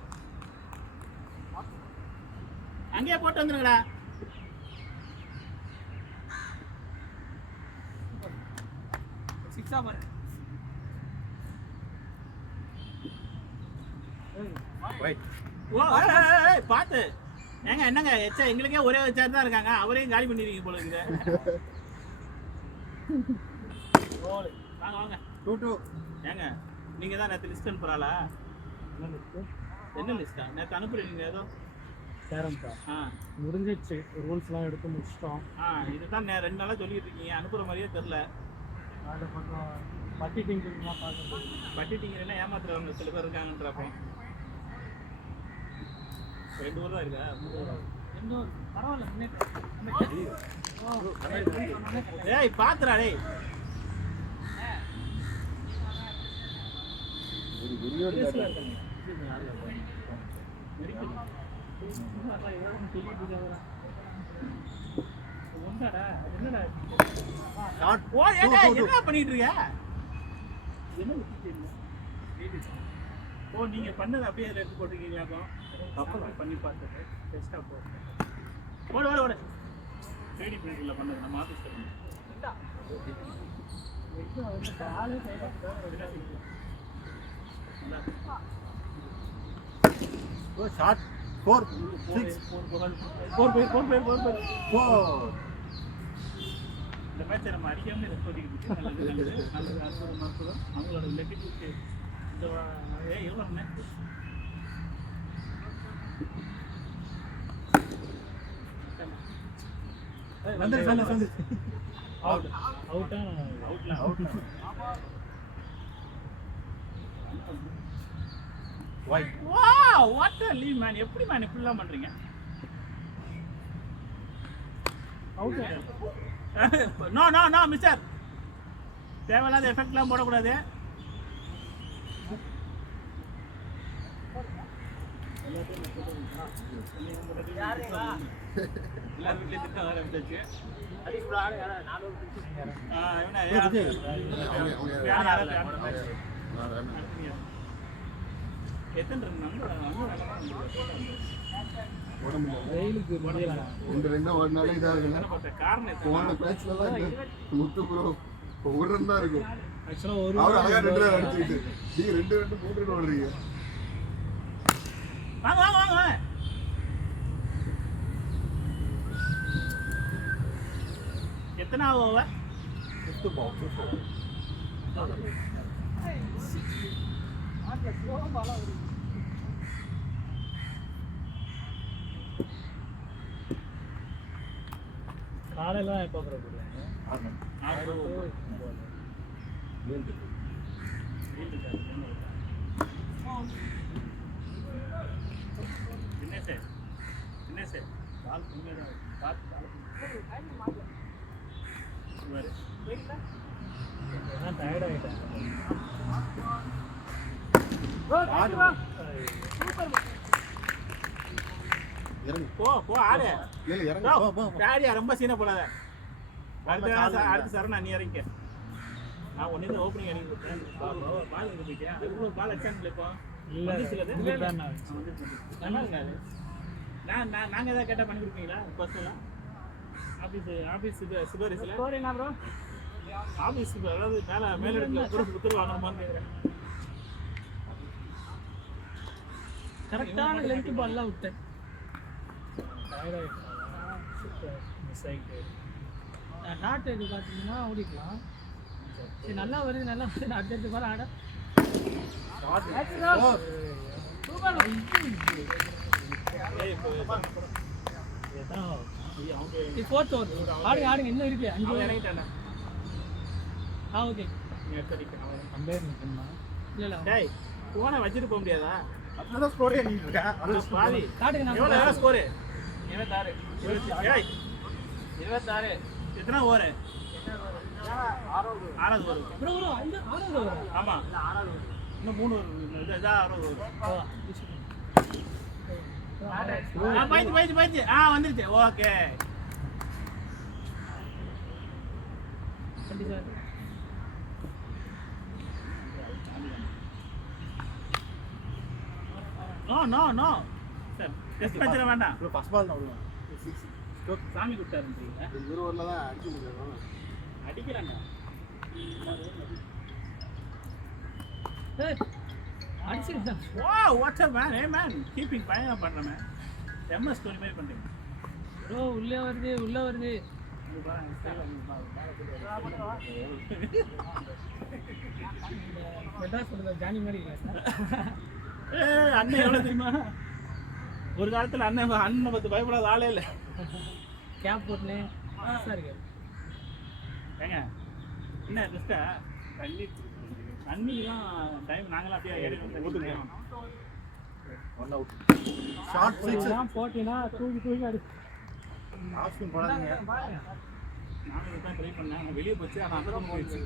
அங்கேயே போட்டு வந்துருங்கடா சிக்ஸா பாரு ரைட் ஓ பாத்து ஏங்க என்னங்க எச்சா எங்களுக்கே ஒரே சேர் தான் இருக்காங்க, அவரையும் காலி பண்ணிருக்கீங்க போல இருக்குது. வாங்க வாங்க 2-2. ஏங்க நீங்க தான் நேற்று லிஸ்ட் அனுப்புறாளா? என்ன லிஸ்டா? நேற்று அனுப்புறீங்க ஏதோ சேரம்ப்பா முடிஞ்சிடுச்சு, ரூல்ஸ்லாம் எடுத்து முடிச்சிட்டோம். இதுதான் 2 நாளாக சொல்லிட்டு இருக்கீங்க, அனுப்புற மாதிரியே தெரில. அதில் கொஞ்சம் பட்டிட்டிங்கெல்லாம் பார்க்கணும். பட்டிட்டிங்கன்னா ஏமாத்துறவங்க சில பேர் இருக்காங்கன்றப்ப 2 ஊர் தான் இருக்கா? 2 ஊர் பரவாயில்ல. ஏய் பாத்துடா டேய். என்ன பண்ணிட்டு இருக்க? ஓ நீங்க பண்ணது அப்படியே எடுத்து போட்டுருக்கீங்களாக்கும். பண்ணி பார்த்துட்டு டெஸ்டா போடு ஓடு ஓடு. 3D பிரிண்டர்ல பண்ணது நம்ம ஆபீஸ்ல. Shot 4 6 4 இந்த மேட்சை நம்ம அடிக்காம ரெஸ்பாண்டிக்கு நல்லது அற்புதம். அவங்களோட லெக்கெட்டுக்கு இந்த எவ்வளோ மேட்ச் வந்து out out White. Wow, what a lead man. எப்படி man இப்படிலாம் பண்றீங்க? அவுட். No mister. தேவையில்லாத எஃபெக்ட்லாம் போடக்கூடாது. எல்லாரும் வீட்லயே திட்ட ஆரம்பிச்சாச்சு. எத்தனை வெயிலுக்கு ரெண்டு ஓடினாலே இதாக இருக்குல்ல. காரணம் போன பேட்ச்லாம் முத்து ப்ரோ ஒரு தான் இருக்கும். ஆக்சுவலாக ஒரு அவர் அழகா 2 ரன் அடிச்சுக்கிட்டு நீங்க 2 3 ஓடுறீங்க. வாங்க வாங்க வாங்க. எத்தனை ஓவர்? 5th ball 2-4. காலையில் எப்போ போடுறாங்க? டயர்ட் ஆகிட்டேன். போ ஆடு. இறங்க டாடியா ரொம்ப சீனை போடாத. அடுத்து சரணா நீ இறங்க. நான் ஒண்ணு தான் ஓப்பனிங் இறங்கி விட்டேன். பால் எங்க போயிட்டியா? ஒரு பால் அடிச்சாங்களே இப்போ. இல்லை நாங்க ஏதாவது கேட்டா பண்ணி கொடுப்பீங்களா? பர்சனலா ஆபீஸ் சிவரிஸ்ல ஸ்கோர் என்ன ப்ரோ? ஆபீஸ் அதாவது மேல இடத்துல குத்துரு வாங்கணுமான்னு கேக்குறேன். கரெக்டான லென்த் பால்லாம் விட்டேன். மிஸ் ஆகிட்டு நாட்டு இது பார்த்தீங்கன்னா ஓடிக்கலாம். சரி நல்லா வருது அடுத்தடுத்து பாரு ஆட. ஃபோர்த் ஓவர் ஆடுங்க இன்னும் இருக்கு 5 இறங்கிட்டானே. Okay ampere நிற்கணுமா? இல்லை டேய் போனை வச்சுட்டு போக முடியாதா? அதான் ஸ்கோரே நீ இருக்க. பாதி காட்டுங்க. எவ்வளோ ஸ்கோரு? 26. 26 எத்தனை ஓவர்? 6வது ஓவர். ப்ரோ 6வது ஓவர். ஆமா இன்னும் 3 ஓவர். இதான் 6வது ஓவர். போயிடுச்சு. வந்துருச்சு. ஓகே நோ சார் டெஸ்ட் மேட்ச்ல வேண்டாம். ஃபர்ஸ்ட் பால் தான் விடுவாங்க. சாமி கொடுத்தாருன்றீங்க. 20 ஓவர்ல தான் அடிக்க முடியும். அடிக்கலாங்க. அடிச்சிருந்தா வா what's up man. A man keeping பயங்கரம் பண்றேன். செம்ம ஸ்டோரி மாதிரி பண்ணுறீங்க. ப்ரோ உள்ளே வருது உள்ள வருது. மெட்ராஸ் சொல்லுங்க ஜானி மாதிரி இல்லை. அண்ணன் எவ்வளோ தெரியுமா? ஒரு காலத்தில் அண்ணனை பற்றி பயப்படாத ஆளே இல்லை. கேப் போட்டுன்னு சார் ஏங்க என்ன ஜஸ்ட்டா தண்ணிக்கெலாம் டைம் நாங்களாம் அப்படியே ஊற்றுங்க. ஷார்ட் சிக்ஸ் போட்டீங்கன்னா தூக்கி அடி. ஆப்ஷன் போடாதீங்க. நானும் தான் ட்ரை பண்ணேன். நான் வெளியே போச்சு. ஆனால் அந்த பக்கம் போயிடுச்சு.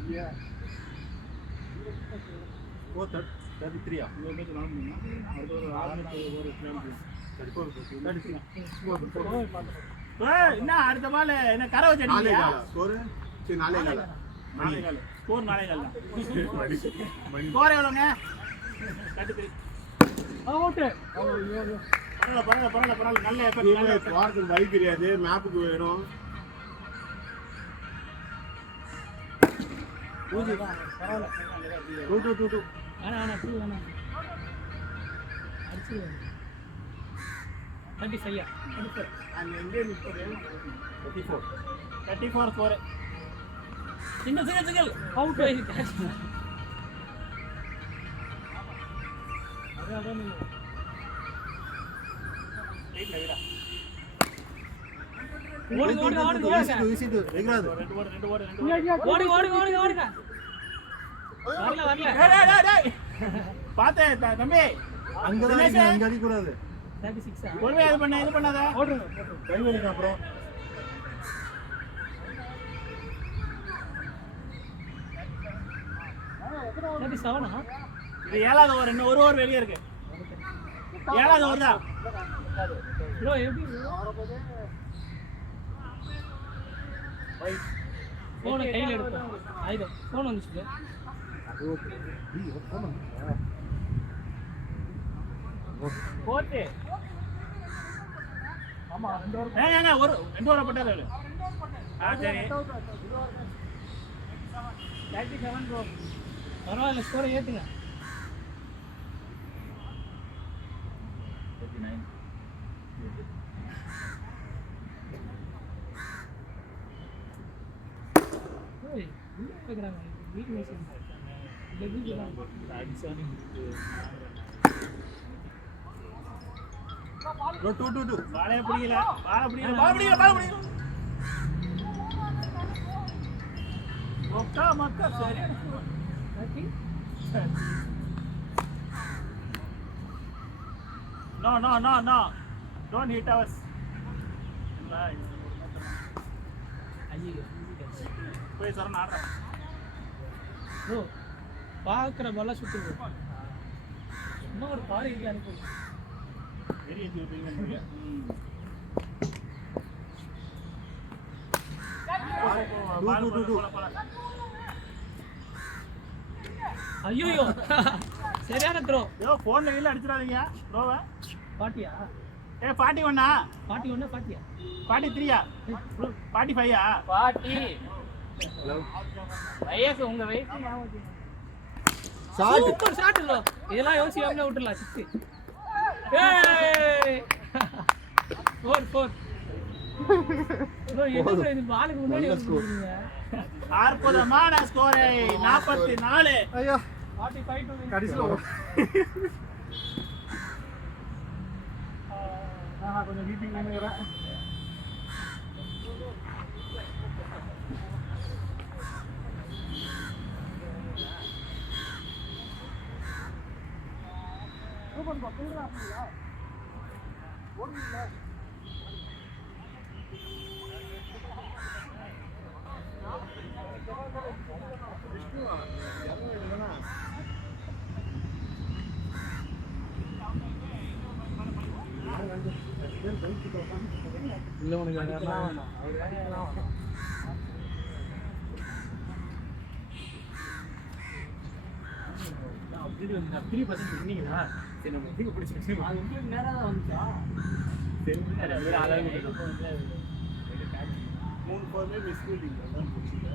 433 இவ்வளோ பேச்சு நான் பண்ணீங்கன்னா அடுத்த ஒரு 6 ஒரு கிலோமீட்டர். என்ன அடுத்த பால் என்ன கரை வச்சு அடிக்கலையா? ஸ்கோர் சரி 4 ஸ்கோர் 4 தான். ஸ்கோர் எவ்வளோங்க? 33. ஓகே பரவாயில்ல நல்ல எஃபெக்ட். வாரத்துக்கு வழி தெரியாது, மேப்புக்கு வேணும். தட்டி சரியா 34 ஸ்கோர். சிங்கிள் அவுட் பார்த்தேன் தம்பி. அங்க அடிக்கூடாது. பொறுமையா இது பண்ணாத. அப்புறம் இது 7வது ஓவர். இன்னும் ஒரு ஓவர் வெளியே இருக்கு. 7வது ஓவர் தான். போன கையில் எடுப்போம். ஆயுதம் போன் வந்துச்சு. போட்டு ஆமா 2 ஓவர் போட்டாரு அவரு. சரி 37 ப்ரோ. பரவாயில்ல ஸ்கோரை ஏற்றுங்க. 39. பாலே பிடிக்கல. மக்கா சரி. No. Don't hit us. போய் சரண் ஆடுறேன். ப்ரோ பார்க்குற பால்லாம் சுற்றுது. இன்னும் ஒரு கார் இருக்கு அனுப்பி. Very enjoy. ஐயோ சரியான த்ரோ. போன்ல கீழே அடிச்சிடாதீங்க ப்ரோவை. பாட்டியா? 41 41 பாட்டியா? 43 45 பாட்டி வயசு உங்க வயசு சூப்பர் ஷாட் ப்ரோ. இதெல்லாம் யோசிக்காமலே விட்டுறலாம். 6 ஏய் 4 ப்ரோ. இது பாலுக்கு முன்னாடி வந்துருக்கீங்க. அற்புதமான ஸ்கோர் 44. ஐயோ 45 கடைசில கொஞ்சம் மீட்டிங் நினைக்கிறேன். இல்லை உனக்கு சொன்னீங்களா? சரி நம்ம பிடிச்சிருக்கோம். அது உங்களுக்கு நேராக தான் வந்துச்சா? சரி 3 போர்மே மிஸ் ஃபீல்டிங் தான் போச்சுங்க.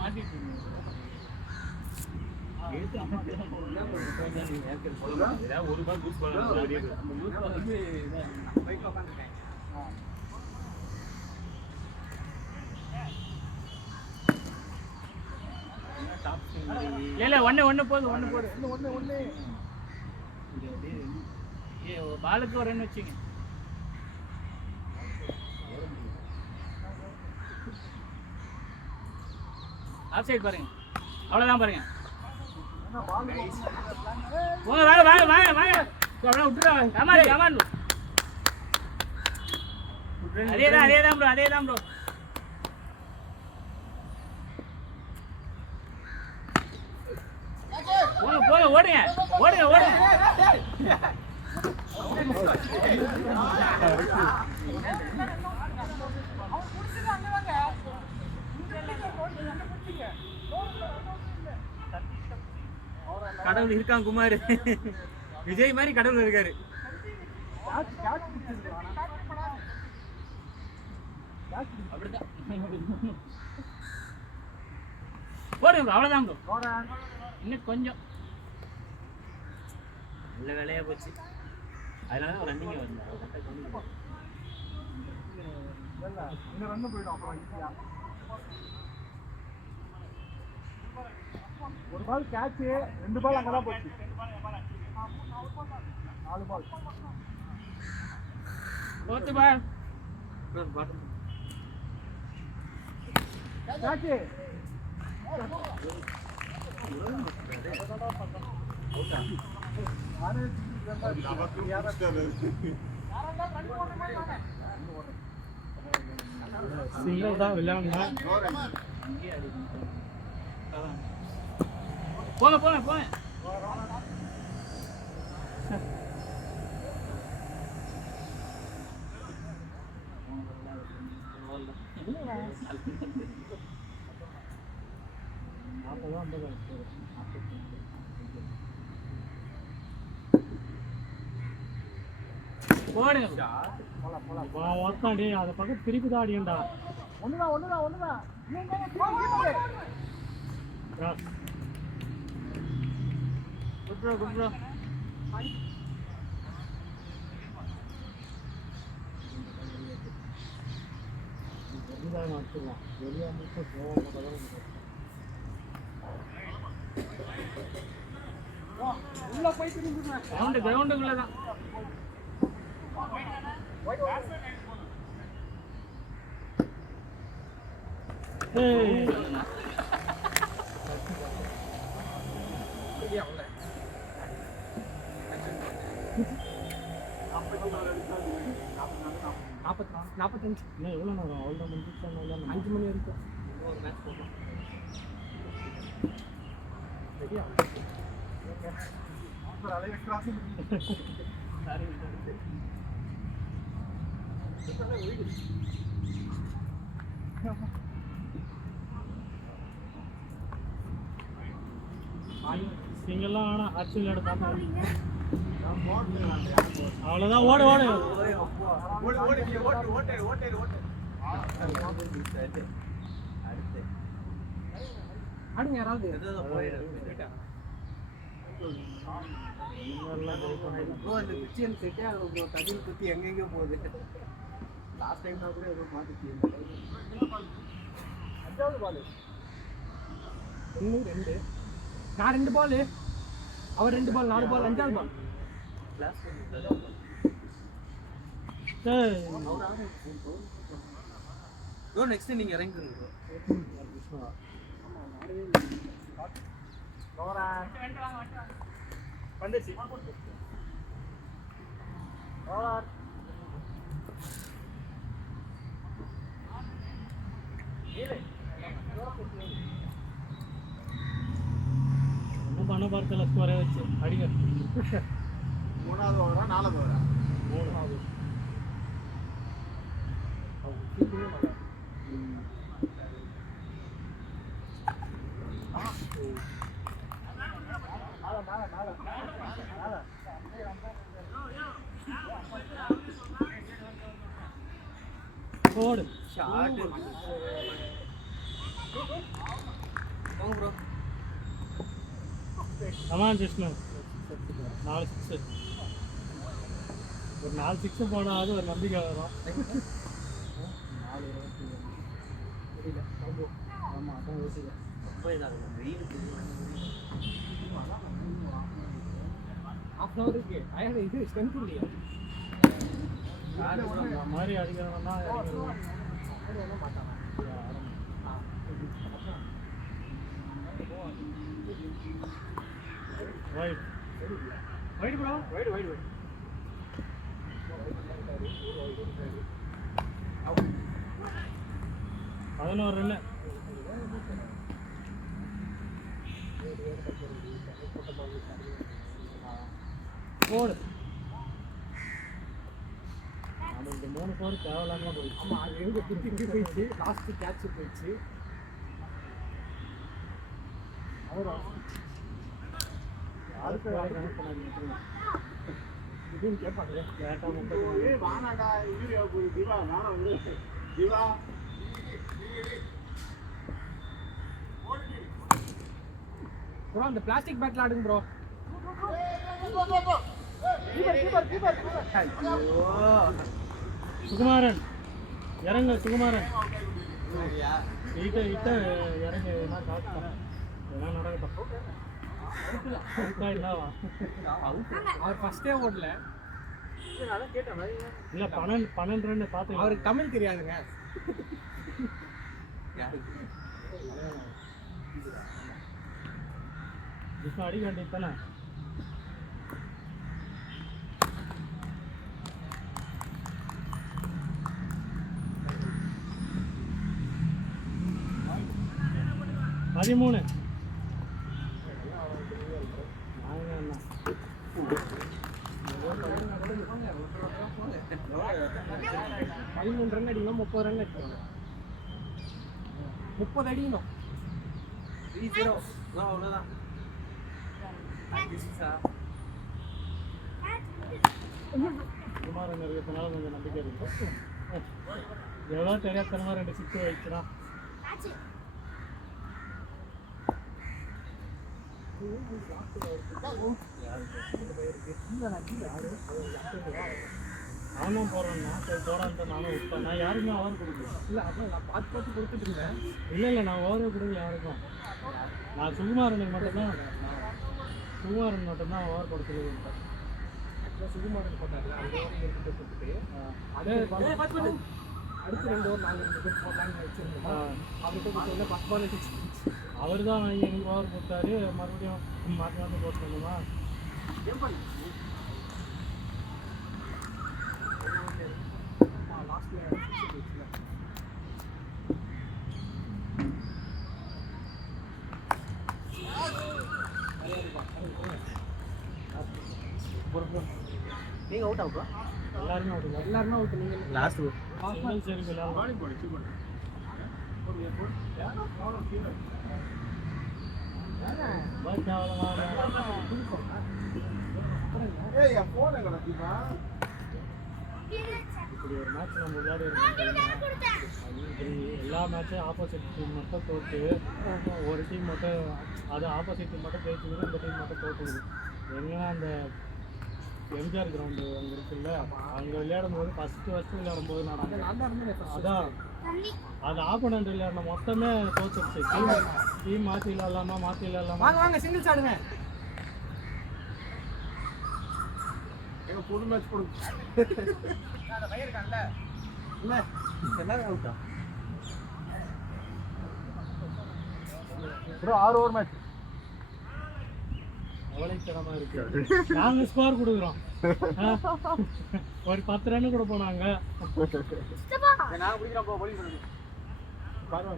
மாட்டிட்டு ஏதாவது ஒரு ரூபாய் பூஸ்ட் பண்ணலாம் வெளியே இல்ல ஒண்ணு போதும் ஒண்ணு பாலுக்கு ஒரு ரன் வச்சுங்க. ஆஃப் சைடு பாருங்க, அவ்வளவுதான் பாருங்க. வாங்க விட்டுருவாங்க. அதேதான் ப்ரோ. போங்க ஓடுங்க. கடவுள் இருக்கான் குமார், விஜய் மாதிரி கடவுள் இருக்காரு. போடுங்க அவ்வளவுதான் ப்ரோ. இன்னும் கொஞ்சம் நல்ல வேலையா போச்சு, அதனால ஒரு ரன்னிங் வந்து ஒரு பால் கேட்ச், 2 பால் அங்கதான் போச்சு. 4 பால் போத்து பால் கேட்ச். சிங்கிள் தான் விளையாடுங்க. போங்க. போடுங்க. அதை பக்கம் திருப்பி தான் அடியண்டா. ஒண்ணுதான். Good bro. கிரவுண்டுக்குள்ளதான். எவ்வளோ நேரம் அவ்வளோ முடிஞ்சிச்சு? 5 மணி வரைக்கும் ஒரு மேட்ச் போடலாம். சிங்கெல்லாம் ஆனால் அச்சு விளையாட பார்த்தா அவ்வளோதான். ஓடு ஆடுங்க யாராவது. கதில் குத்தி எங்கெங்க போகுது. லாஸ்ட் டைம் கூட ஏதோ மாத்திச்சு. 5வது பால். 2 நான் 2 பால், அவர் 2 பால், 4 பால், 5வது பால். ப்ரோ நெக்ஸ்ட் நீங்க இறங்குங்க ப்ரோ. வந்துச்சு. ஒன்றும் பண்ண பார்த்தல ஸ்கோரே வச்சு அடிங்க. 3வது ஓவரா 4வது ஓவரா? 3வது. போடு ஷாட். போங்க ப்ரோ. கமான் ஜிஷ்ணு 4 6 ஒரு 4 6 போடாது ஒரு நம்பிக்கை வரும். 4 ஆமாம் அதான் யோசிக்கல. ஹாஃப் அன் ஹவருக்கு அயன் இது ஸ்ட்ரென்த் இல்லையா இந்த மாதிரி அடிக்கிறவனா மாட்டாங்க. Right right bro wide wide wide 11 run. போடு. நமக்கு 3 4 தேவையில்லாம போயிடுச்சு. ஆமாம் அது எங்கே பிடிச்சி போயிடுச்சு. லாஸ்ட்டு கேட்ச் போயிடுச்சு. யாருக்கு கனெக்ட் பண்ணாங்க இதுன்னு கேட்பாங்க. கேட்டால் 30 வானாடா வீடியோ போய் திவா நானும் வந்து திவா ப்ரோ அந்த பிளாஸ்டிக் பேட்டில் ஆடுங்க ப்ரோ. சுகுமாரன் இறங்க. சுகுமாரன் இட்ட இறங்க. என்ன காட்டுறேன் என்ன நடக்கட்டும். இல்லவா அவர் ஃபர்ஸ்டே ஓடல. இல்லை 12 ரன் பார்த்து. அவருக்கு தமிழ் தெரியாதுங்க. இப்போ அடிக்க வேண்டியது தானே. பதிமூணு. பதிமூணு ரன் அடிக்கணும். 30 ரன் அடிக்கணும். 30 அடிக்கணும். 3-0 அவ்வளோதான். சுகுமாரன் இருக்கிறதுனால கொஞ்சம் நம்பிக்கை இருக்கு. எவ்வளோ தெரியாதனமா 2 6 வச்சுனா. அவனும் போடுறேன்னா சரி போடான்ட்டு நானும் விட்டேன். நான் யாருக்குமே ஓவர் கொடுக்கல. இல்லை அதான் நான் பார்த்து கொடுத்துட்டு இருந்தேன். இல்லை நான் ஓவரே கொடுக்கல யாருக்கும். நான் சுகுமாரனுக்கு மட்டும்தான் ஓவர் கொடுத்துருவேன். ஆக்சுவலாக சுகுமாரன் போட்டார்ல அந்த ஓவர் எடுத்துட்டு கொடுத்துட்டு அதே அடுத்து 2 ஓவர் 4 பேர் போட்டாங்க வச்சுருந்தோம். அவர்கிட்ட கொடுத்தோம்னா 10 பால் அடிச்சு. அவர் தான் எனக்கு ஓவர் கொடுத்தாரு. மறுபடியும் மாற்றி போட்டு வந்தோமா. நீங்கள் அவுட் ஆகுதா? எல்லாருமே அவுட். எல்லாருமே அவுட். நீங்கள் லாஸ்ட் சிங்கிள் சரி விளையாடலாம். பட் அவ்வளோதான். ஏய் என் போன் எங்கடா திவா இப்படி ஒரு மேட்ச் நம்ம விளையாடி இருக்கோம். எல்லா மேட்சும் ஆப்போசிட் டீம் மட்டும் தோற்று ஒரு டீம் மட்டும் அது ஆப்போசிட் டீம் மட்டும் ஜெயிச்சுக்குது. இந்த டீம் மட்டும் தோற்றுக்குது. எங்கன்னா அந்த எம்ஜிஆர் கிரவுண்டு அங்கே இருக்குல்ல அங்கே விளையாடும் போது ஃபஸ்ட்டு விளையாடும் போது அதான் அது ஆப்போனண்ட் விளையாடின மொத்தமே தோற்றுச்சு. டீம் மாற்றி விளையாடலாமா வாங்க வாங்க சிங்கிள்ஸ் ஆடுங்க. எங்க புது மேட்ச் போடு. அந்த பையன் இருக்கான்ல இல்லை எல்லாரும் அவுட்டா ப்ரோ 6 ஓவர் மேட்ச். அவளைத்தனமாக இருக்கு. நாங்கள் ஸ்கோர் கொடுக்குறோம். ஒரு 10 ரன் கூட போனாங்க. நான் குடிக்கிறேன் போ போலிங் பண்ணுங்க. பாருங்க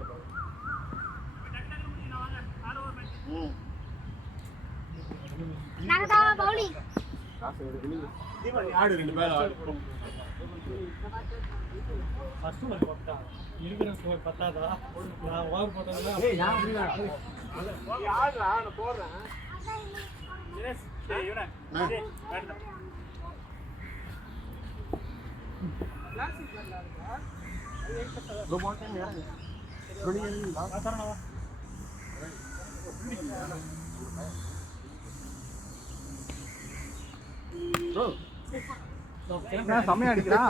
நாங்கடா பவுலிங் காசு எடுக்கணும். தீவா நீ ஆடு 2 பேர் ஆடு. ஃபர்ஸ்ட் ஓவர் போட்டா இருக்கிற ஸ்கோர் பத்தாதா? நான் ஓவர் போட்டதுல ஏய் நான் குடிக்கிறேன். நீ ஆடுடா நான் போறேன். டேய் இவனே டேய் பேட் தான். கிளாசிக் விளையாடுறா. ப்ரோ பால் டைம் யாரு? ப்ரோ நீங்க வா தரணும் வா. என்ன செம்மையா அடிக்கிறா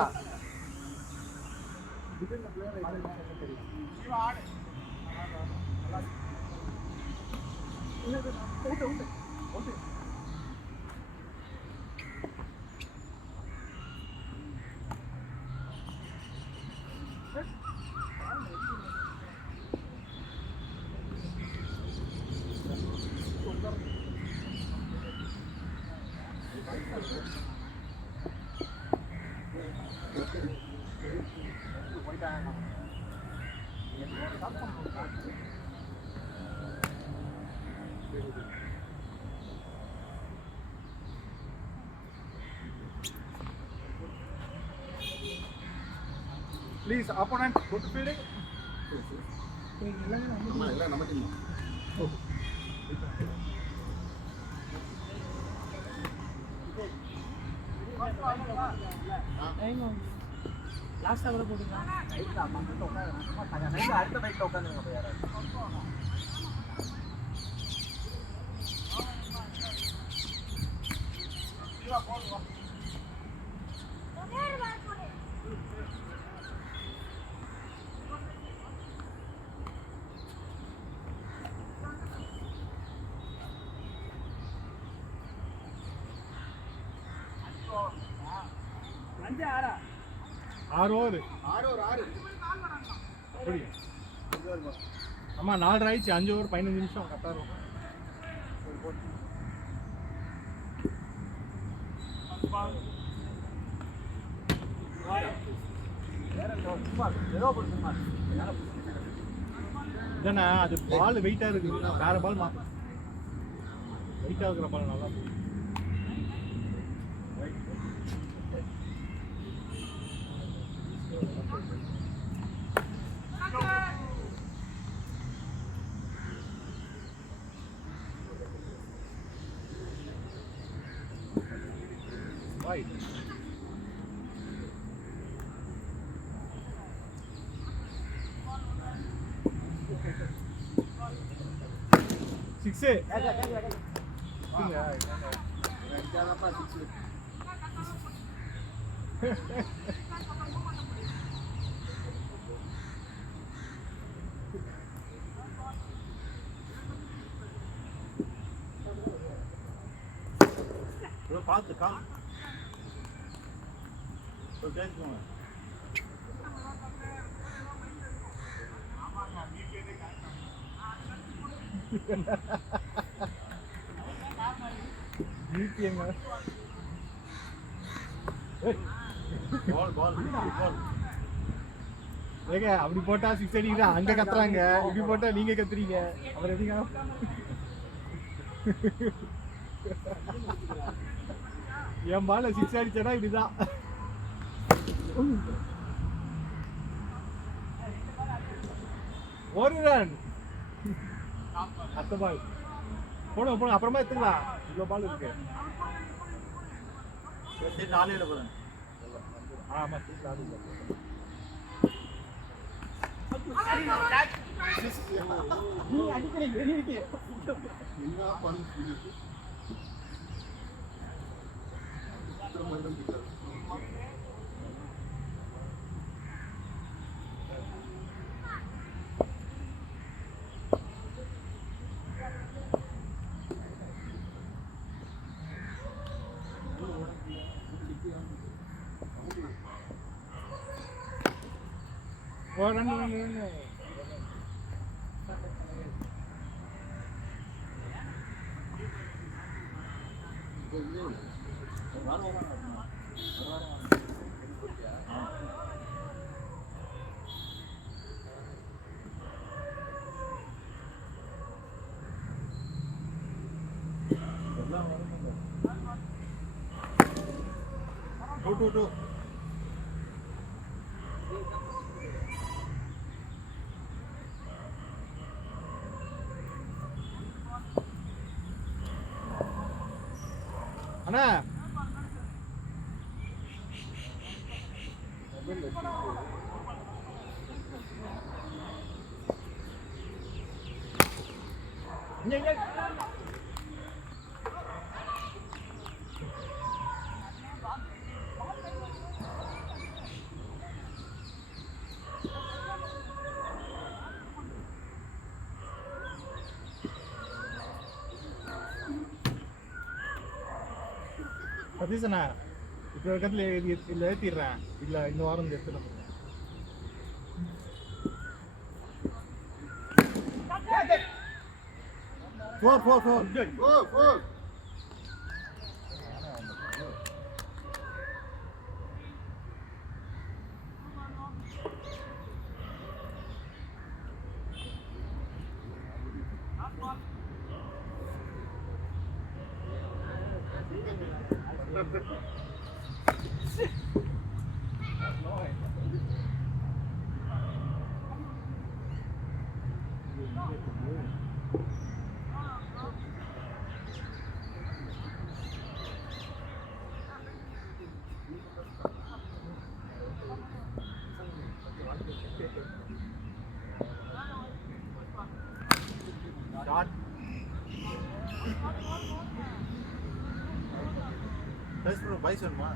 Please, opponent, go to fielding. லாஸ்டா கூட போடுங்க ரைட்ல அம்மா கிட்ட உட்காருங்க ரைட்ல அடுத்த பைக்ல உட்காருங்க அப்ப யாராவது ஆறு ஆமா 4 ஆயிடுச்சு 5 ஓவர் 15 நிமிஷம் கரெக்டா இருக்கும் இதானே அது பால் வெயிட்டா இருக்கு வேற பால் மாத்த வெயிட்டா இருக்கிற பால் நல்லா போகுது Right. 6 பார்த்து காம் பேசுவோம் ஏங்க அப்படி போட்டா 6 அடிக்கிறா அங்க கத்துறாங்க இப்படி போட்டா நீங்க கத்துறீங்க அப்புறம் எப்படிங்க என் பால 6 அடிச்சா இப்படிதான் ஒரு ரன் அடுத்த பால் போடுங்க அப்புறமா எடுத்துக்கலாம் இவ்வளோ பால் இருக்கு நாளையில போறேன் ஆமா நீ அடிக்கிறீங்க வெளியே என்ன பண்ணு Two. அண்ணா சதீஷண்ணா இப்போ இருக்கிறதுல இதில் ஏற்றிடுறேன். இல்லை இந்த வாரம் இந்த எடுத்துட்டு வந்துடுறேன். பைஸ் வேணுமா?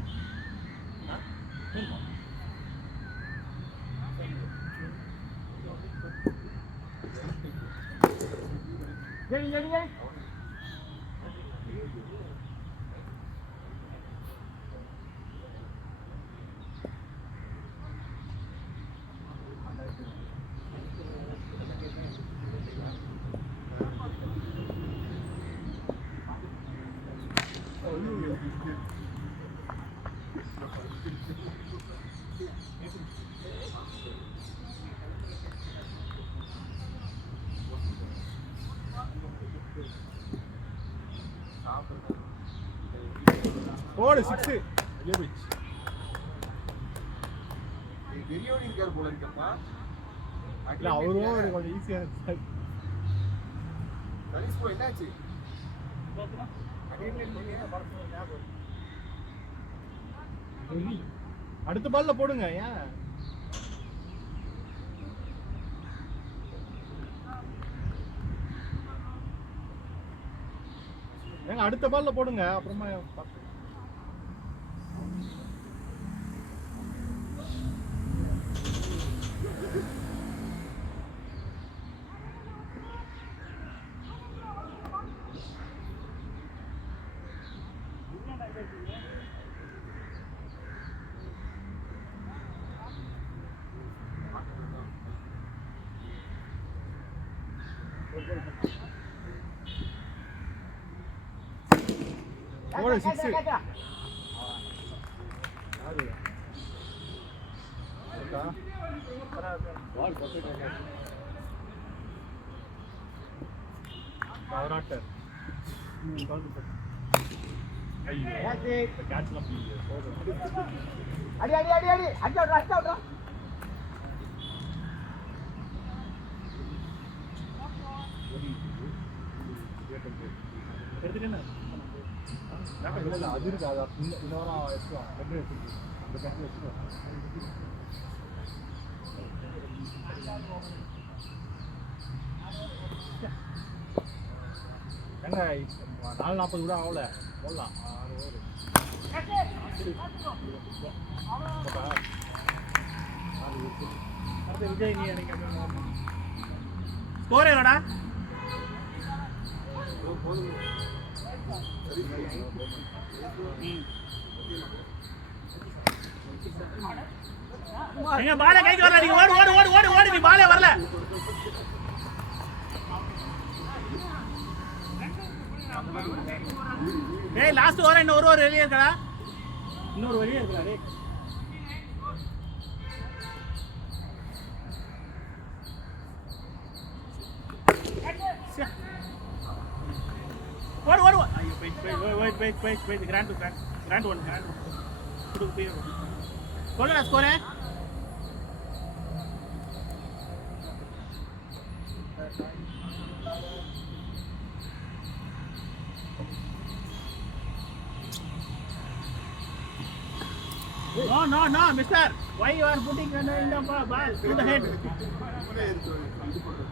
போடு 6 பிரியாணி இருக்காரு போல இருக்கப்பா. இல்லை அவரும் கொஞ்சம் ஈஸியாக தனிஷ் ப்ரோ என்னாச்சு? அடுத்த பால்ல போடுங்க. ஏன் ஏங்க அடுத்த பால்ல போடுங்க. அப்புறமா போடு 6 நவராட்டர். அடி அடி அடி அடி அடி அடி எடுத்துக்கண்ணா இல்லை அது இருக்கு. அது இந்த வாரம் எடுத்துக்கலாம். ரெண்டு எடுத்துருக்கு. அந்த கணக்கு வச்சுக்கலாம். ஏங்க 4:40 கூட ஆகல. போடலாம் 6 ஓவர். விஜய் நீ எனக்கு ஸ்கோர் எவ்வளோடா? எங்க பாலே கைக்கு வரல. நீங்க ஓடு ஓடு ஓடு ஓடு ஓடு. நீ பாலே வரல. ஏய் லாஸ்ட் ஓவர் இன்னும் ஒரு ஓவர் வெளியே இருக்கடா. இன்னொரு வெளியே இருக்கடா டேய். ஓடு ஓடு. ஐயோ வெயிட் கிராண்ட் ஒன் குடு போய் சொல்லுடா score. No, mister. Why you are putting the ball to the head?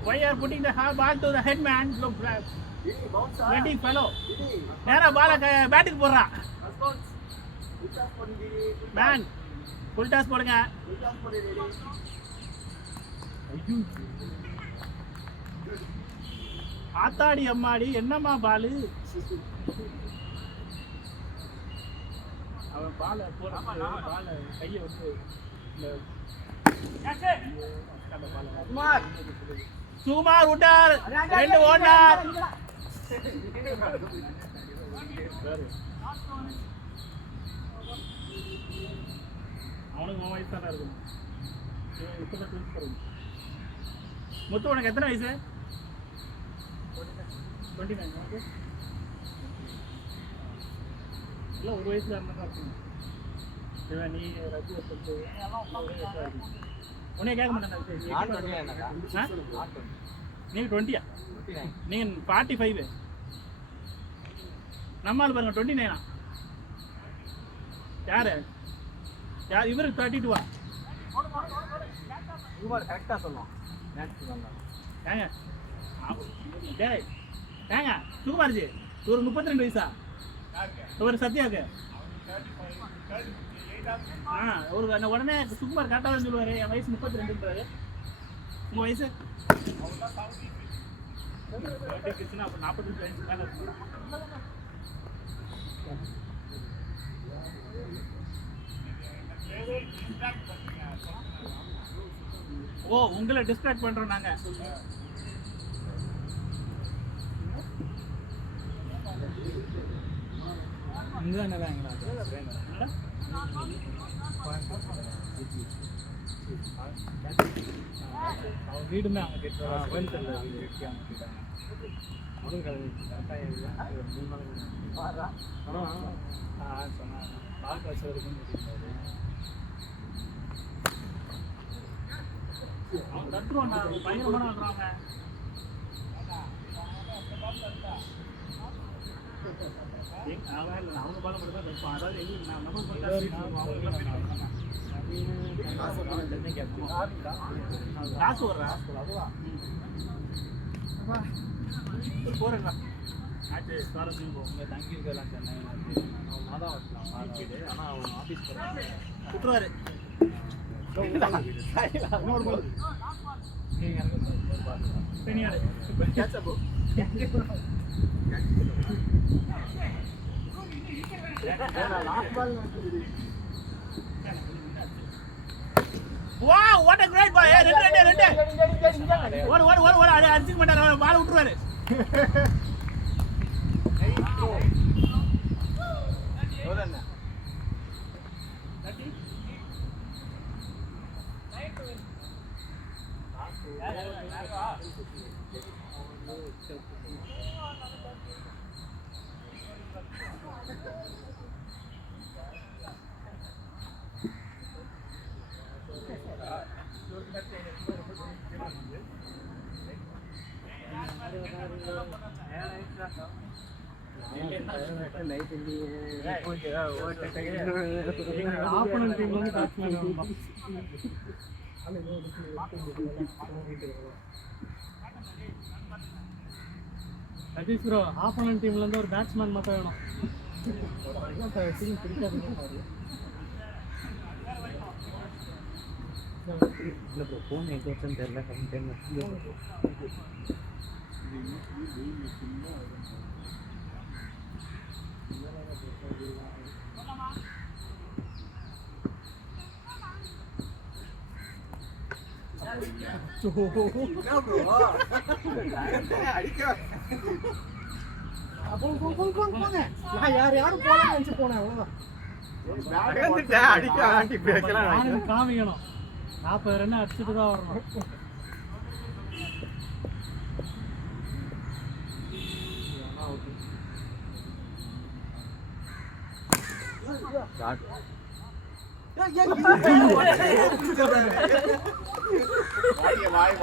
Why you are putting the ball to the head, man? Look, bloody fellow. நேரா பால பேட்டுக்கு போடுறா. Man, full toss போடுங்க. ஆத்தாடி அம்மாடி என்னம்மா பாலு. அவன் பாலை போட பாலை கையை வந்து இந்த சுமார் விட்டார் 2 ஓட்டார். அவனுக்கு உன் வயசு தானே இருக்கும். இப்பதான் ட்வின்ஸ் பிறகு. மொத்தம் உனக்கு எத்தனை வயசு? 29. உனக்கு இல்லை ஒரு வயசுல இருந்தால் தான் இருக்கும். இவன் நீ ரஜி சொல்லிட்டு உன்னைய கேட்க மாட்டேன். நீங்கள் 20யா? நீங்கள் 45. நம்மால் பாருங்க 29. யாரு இவருக்கு 32வா? கரெக்டாக சொல்லுவோம். ஏங்க டேய் ஏங்க சுகுமார்ஜி ஒரு 32 வயசா? ஒரு சத்யாவுக்கு ஒரு உடனே சுகுமார் கரெக்டாக தான் சொல்லுவார். என் வயசு 32ன்றாரு. உங்கள் வயசு? அப்போ 45 வயசு மேலே இருக்கு. ஓ உங்களை டிஸ்ட்ராக்ட் பண்றோம் நாங்க. அவன் வீடுமே அவங்க அவன் கட்டுருவான் பயங்கரமான வந்துடுவாங்க. அவங்க பாலம் மட்டும் தான் கட்டுவான். அதாவது எங்களுக்கு நான் நம்ம காசு வர்றா போறேங்க. ஆச்சு சுவாரஸ்யம் போகும். தங்கியிருக்கலாம் சென்னை மாதம் வரலாம் ஆனால் அவன் ஆஃபீஸ் போகிறாங்க விட்டுருவாரு. Wow, what a great ball! ரெண்டு ஓடு அடிச்சுக்க மாட்டாரு. பால் விட்டுருவாரு. சதீஷ் ப்ரோ ஆப்போனன்ட் டீம்ல இருந்து ஒரு பேட்ஸ்மேன் மட்டும் வேணும். ஃபோன் எங்கே வச்சுன்னு தெரியல. யாரும் போன நினைச்சு போனேன். அவ்வளவுதான் காமிக்கணும். 40 ரன் அடிச்சுட்டு தான் வரணும்.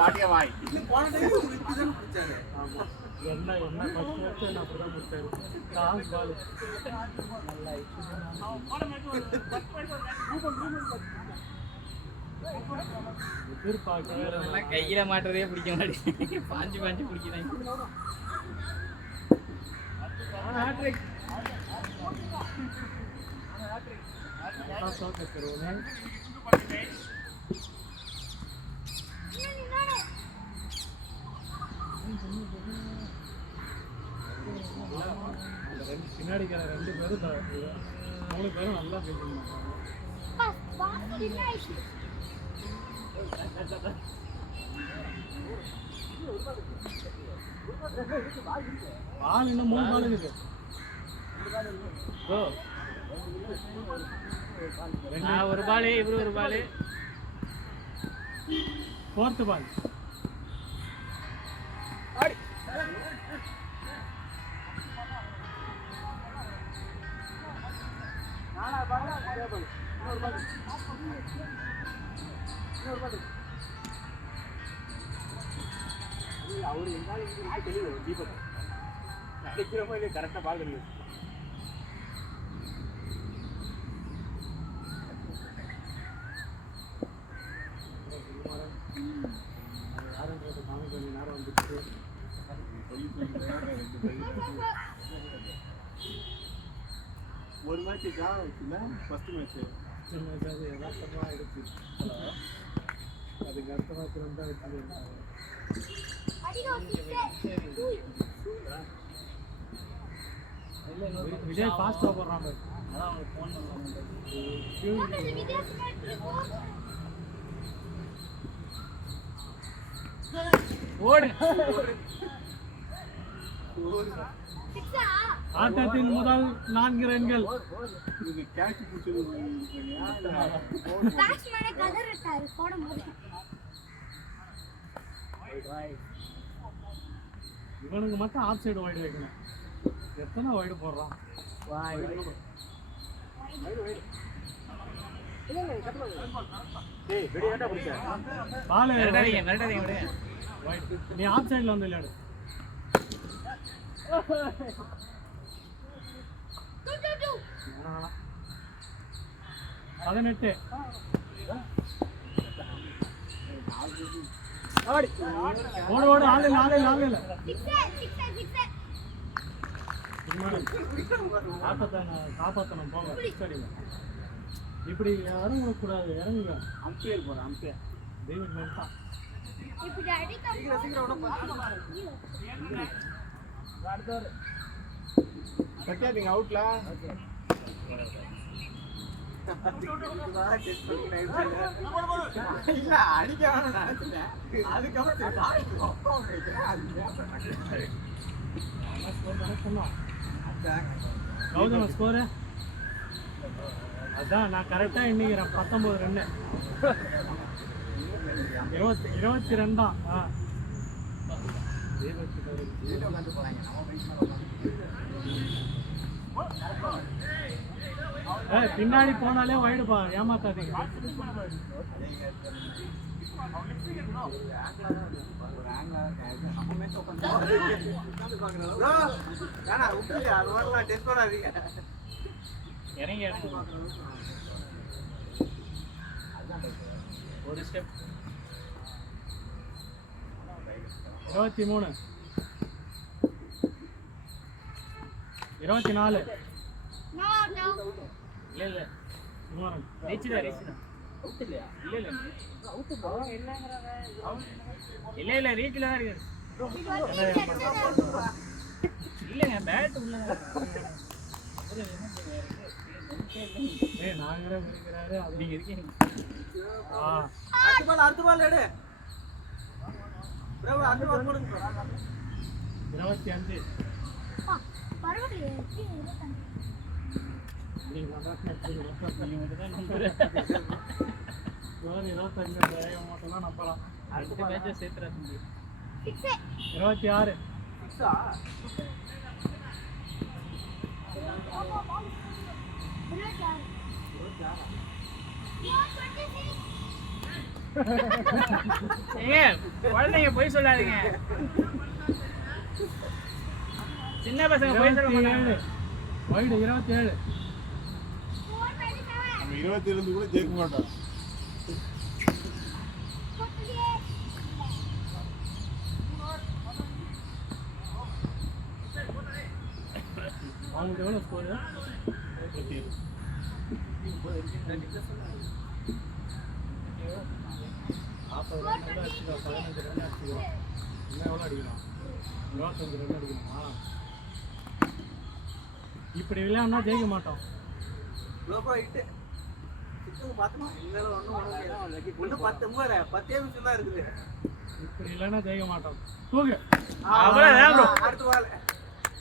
வாய் என்ன ஃபர்ஸ்ட் மேட்ச் என்ன அப்படிதான் முடிச்சாரு. லாஸ்ட் பால் நல்லா கையில மாட்டுறதே பிடிக்க மாட்டேங்குது. பாஞ்சு பிடிக்கிறாங்க. பின்னாடி 2 பேரும் மூணு பேரும் நல்லா பேசுவாங்க. பால் இன்னும் 3 பால் இருக்குது. நான் ஒரு பால், இவரு ஒரு பால். 4th பால். அவரு எங்காலும் தெரியும் தீபக் அடிக்கிற மாதிரி கரெக்டாக பால் கிடைக்கும். ஒரு மேட்ச் ஜான் வச்சுல ஃபர்ஸ்ட் மேட்ச் அது யதார்த்தமாக எடுத்து அதுக்கு அடுத்த மேட்ச் தான் வச்சு விஜய் ஃபாஸ்ட்டாக போடுறான். அதான் அவனுக்கு ஃபோன் பண்ணுவாங்க. ஓடு. ஆட்டத்தின் முதல் 4 ரன்கள். இது கேட்ச் பிடிச்சது பேட்ஸ்மேனை கதறிட்டாரு போடும்போது. இவனுக்கு மட்டும் ஆஃப் சைடு வைடு வைக்கணும். எத்தனை வைடு போடுறான்? பால் மிரட்டாதீங்க விடு. நீ ஆஃப் சைடில் வந்து விளையாடு. 18. ஓடு ஓடு ஆளு இல்ல. காப்பாற்றணும் போங்க. சரிங்க, இப்படி இறங்க கூடாது. இறங்குங்க. அம்பையர் போற அம்பையர் டேவிட் மென்டா இப்படி அடிக்க சத்யா நீங்க அவுட்ல இல்ல அடிக்க வேணும் நினைச்சிட்டேன். அதுக்கப்புறம் கௌதம ஸ்கோரு அதான் நான் கரெக்டாக எண்ணிக்கிறேன். 19 ரன்னு. 22 தான். பின்னாடி போனாலே வைடுப்பா, ஏமாத்தாதீங்க. இறங்கி ஒரு ஸ்டெப். 23 24. இல்ல ரீச்தான் அவுட் இல்லையா? இல்ல ரீச்ல தான் இருக்கு. இல்லைங்க பேட் உள்ள நாங்களே இருக்கிறாரு. நீங்க இருக்கீங்க. அடுத்த பால் எடு. 25. பரவாயில்லையே. நீங்க மட்டும் தான் நம்பலாம். அடுத்த மேட்சை சேர்த்துறாங்க. 26. குழந்தைங்க போய் சொல்லாதீங்க. சின்ன பசங்க போய் சொல்ல மாட்டாங்க. வைடு 27. 27 கூட ஜெயிக்க மாட்டோம். அவங்களுக்கு எவ்வளோ ஸ்கோரு? 40 ரன் அடிச்சுக்கலாம். 15 ரன் அடிச்சுக்கலாம். இன்னும் எவ்வளோ அடிக்கலாம்? 25 ரன் அடிக்கணுமா? இப்படி விளையாடுனா ஜெயிக்க மாட்டோம். இப்படி இல்லைன்னா ஜெயிக்க மாட்டோம். தூக்கு. அவ்வளவுதான் bro.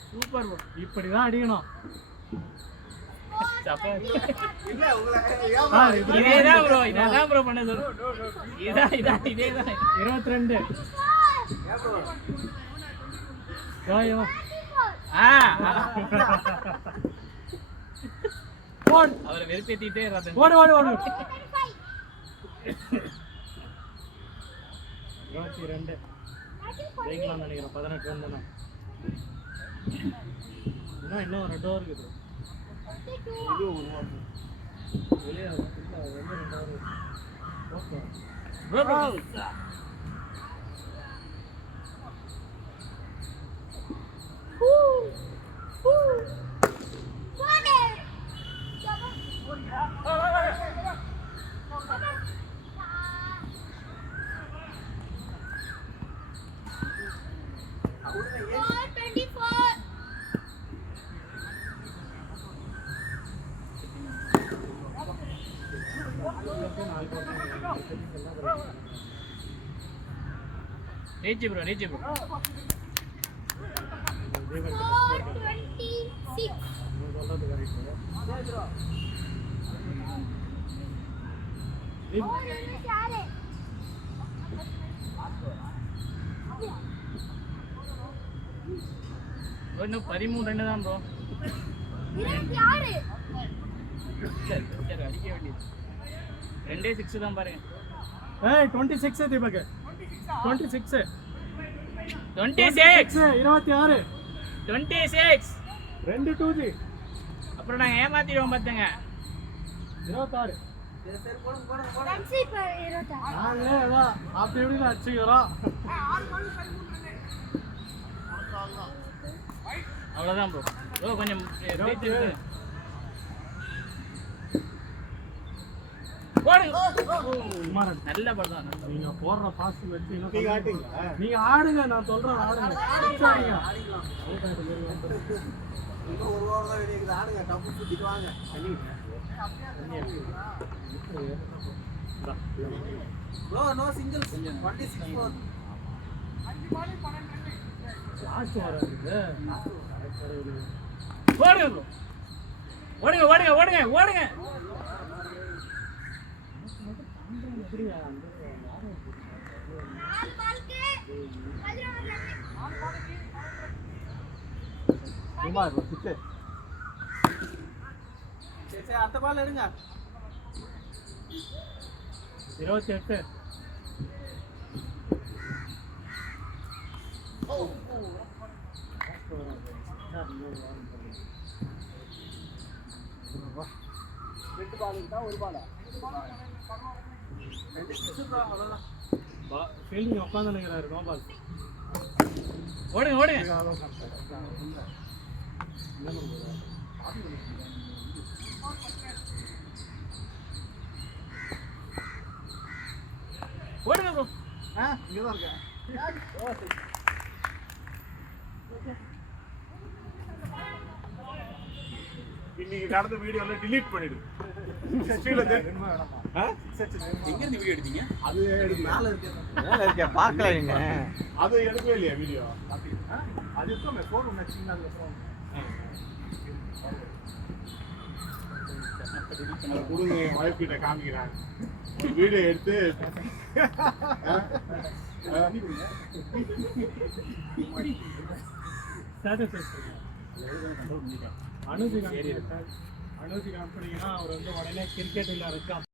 Super bro. இப்படிதான் அடிக்கணும். இதேதான் bro. இதான் bro பண்ண சொல்லு. இதேதான். 22. ஜாயோ. போடு. அவரை வெறுப்பேத்திட்டே இருக்காரு. ஓடு. 22. ஜெயிக்கலாம் நினைக்கிறேன். 18 வந்தேன்னா இன்னும் 2 hour இருக்குது. வெளியே 2 hour. ஓகே. Reach bro. 26. இன்னும் 13 ரன் தான் ப்ரோ. 26. சரி அடிக்க வேண்டியது. 2 6 தான் பாருங்க. 26 தீபக். 26. 26. 26. 26. 2 2 அப்புறம் நாங்க ஏமாத்திடுவோம் பாத்துங்க. 26. Runs இப்ப 26. நாங்களே ஏதோ அப்படி இப்படி அடிச்சுக்கிறோம். அவ்வளவுதான் ப்ரோ. ப்ரோ கொஞ்சம் பேச்சு இருக்கு. குமாரன், நல்ல படம் தான். நீங்க போடுற பாஸ் வச்சு நீங்க ஆடுங்க. நான் சொல்றேன் ஆடுங்க. லாஸ்ட் வராது. ஓடுங்க ப்ரோ. ஓடுங்க. குமார் சிட்டு அடுத்த பால் எடுங்க. 28. ஃபீல்டிங் உட்காந்து நினைக்கிறாரு நோபால். ஓடுங்க ப்ரோ. இங்கதான் இருக்கேன். இன்னைக்கு நடந்த வீடியோல delete பண்ணிடு. எங்க இருந்து வீடியோ எடுத்தீங்க? அது மேல இருக்கு. மேல இருக்க பார்க்கல நீங்க. அது எடுக்கவே இல்லையா வீடியோ? அது இருக்குமே ஃபோன் மேட்சிங் அதுல ஃபோன். அது கொடுங்க வைஃப் கிட்ட காமிக்கிறாங்க. வீடியோ எடுத்து அனுஜி கம்பெனினா அவர் வந்து உடனே கிரிக்கெட் விளையாடுறதுக்கு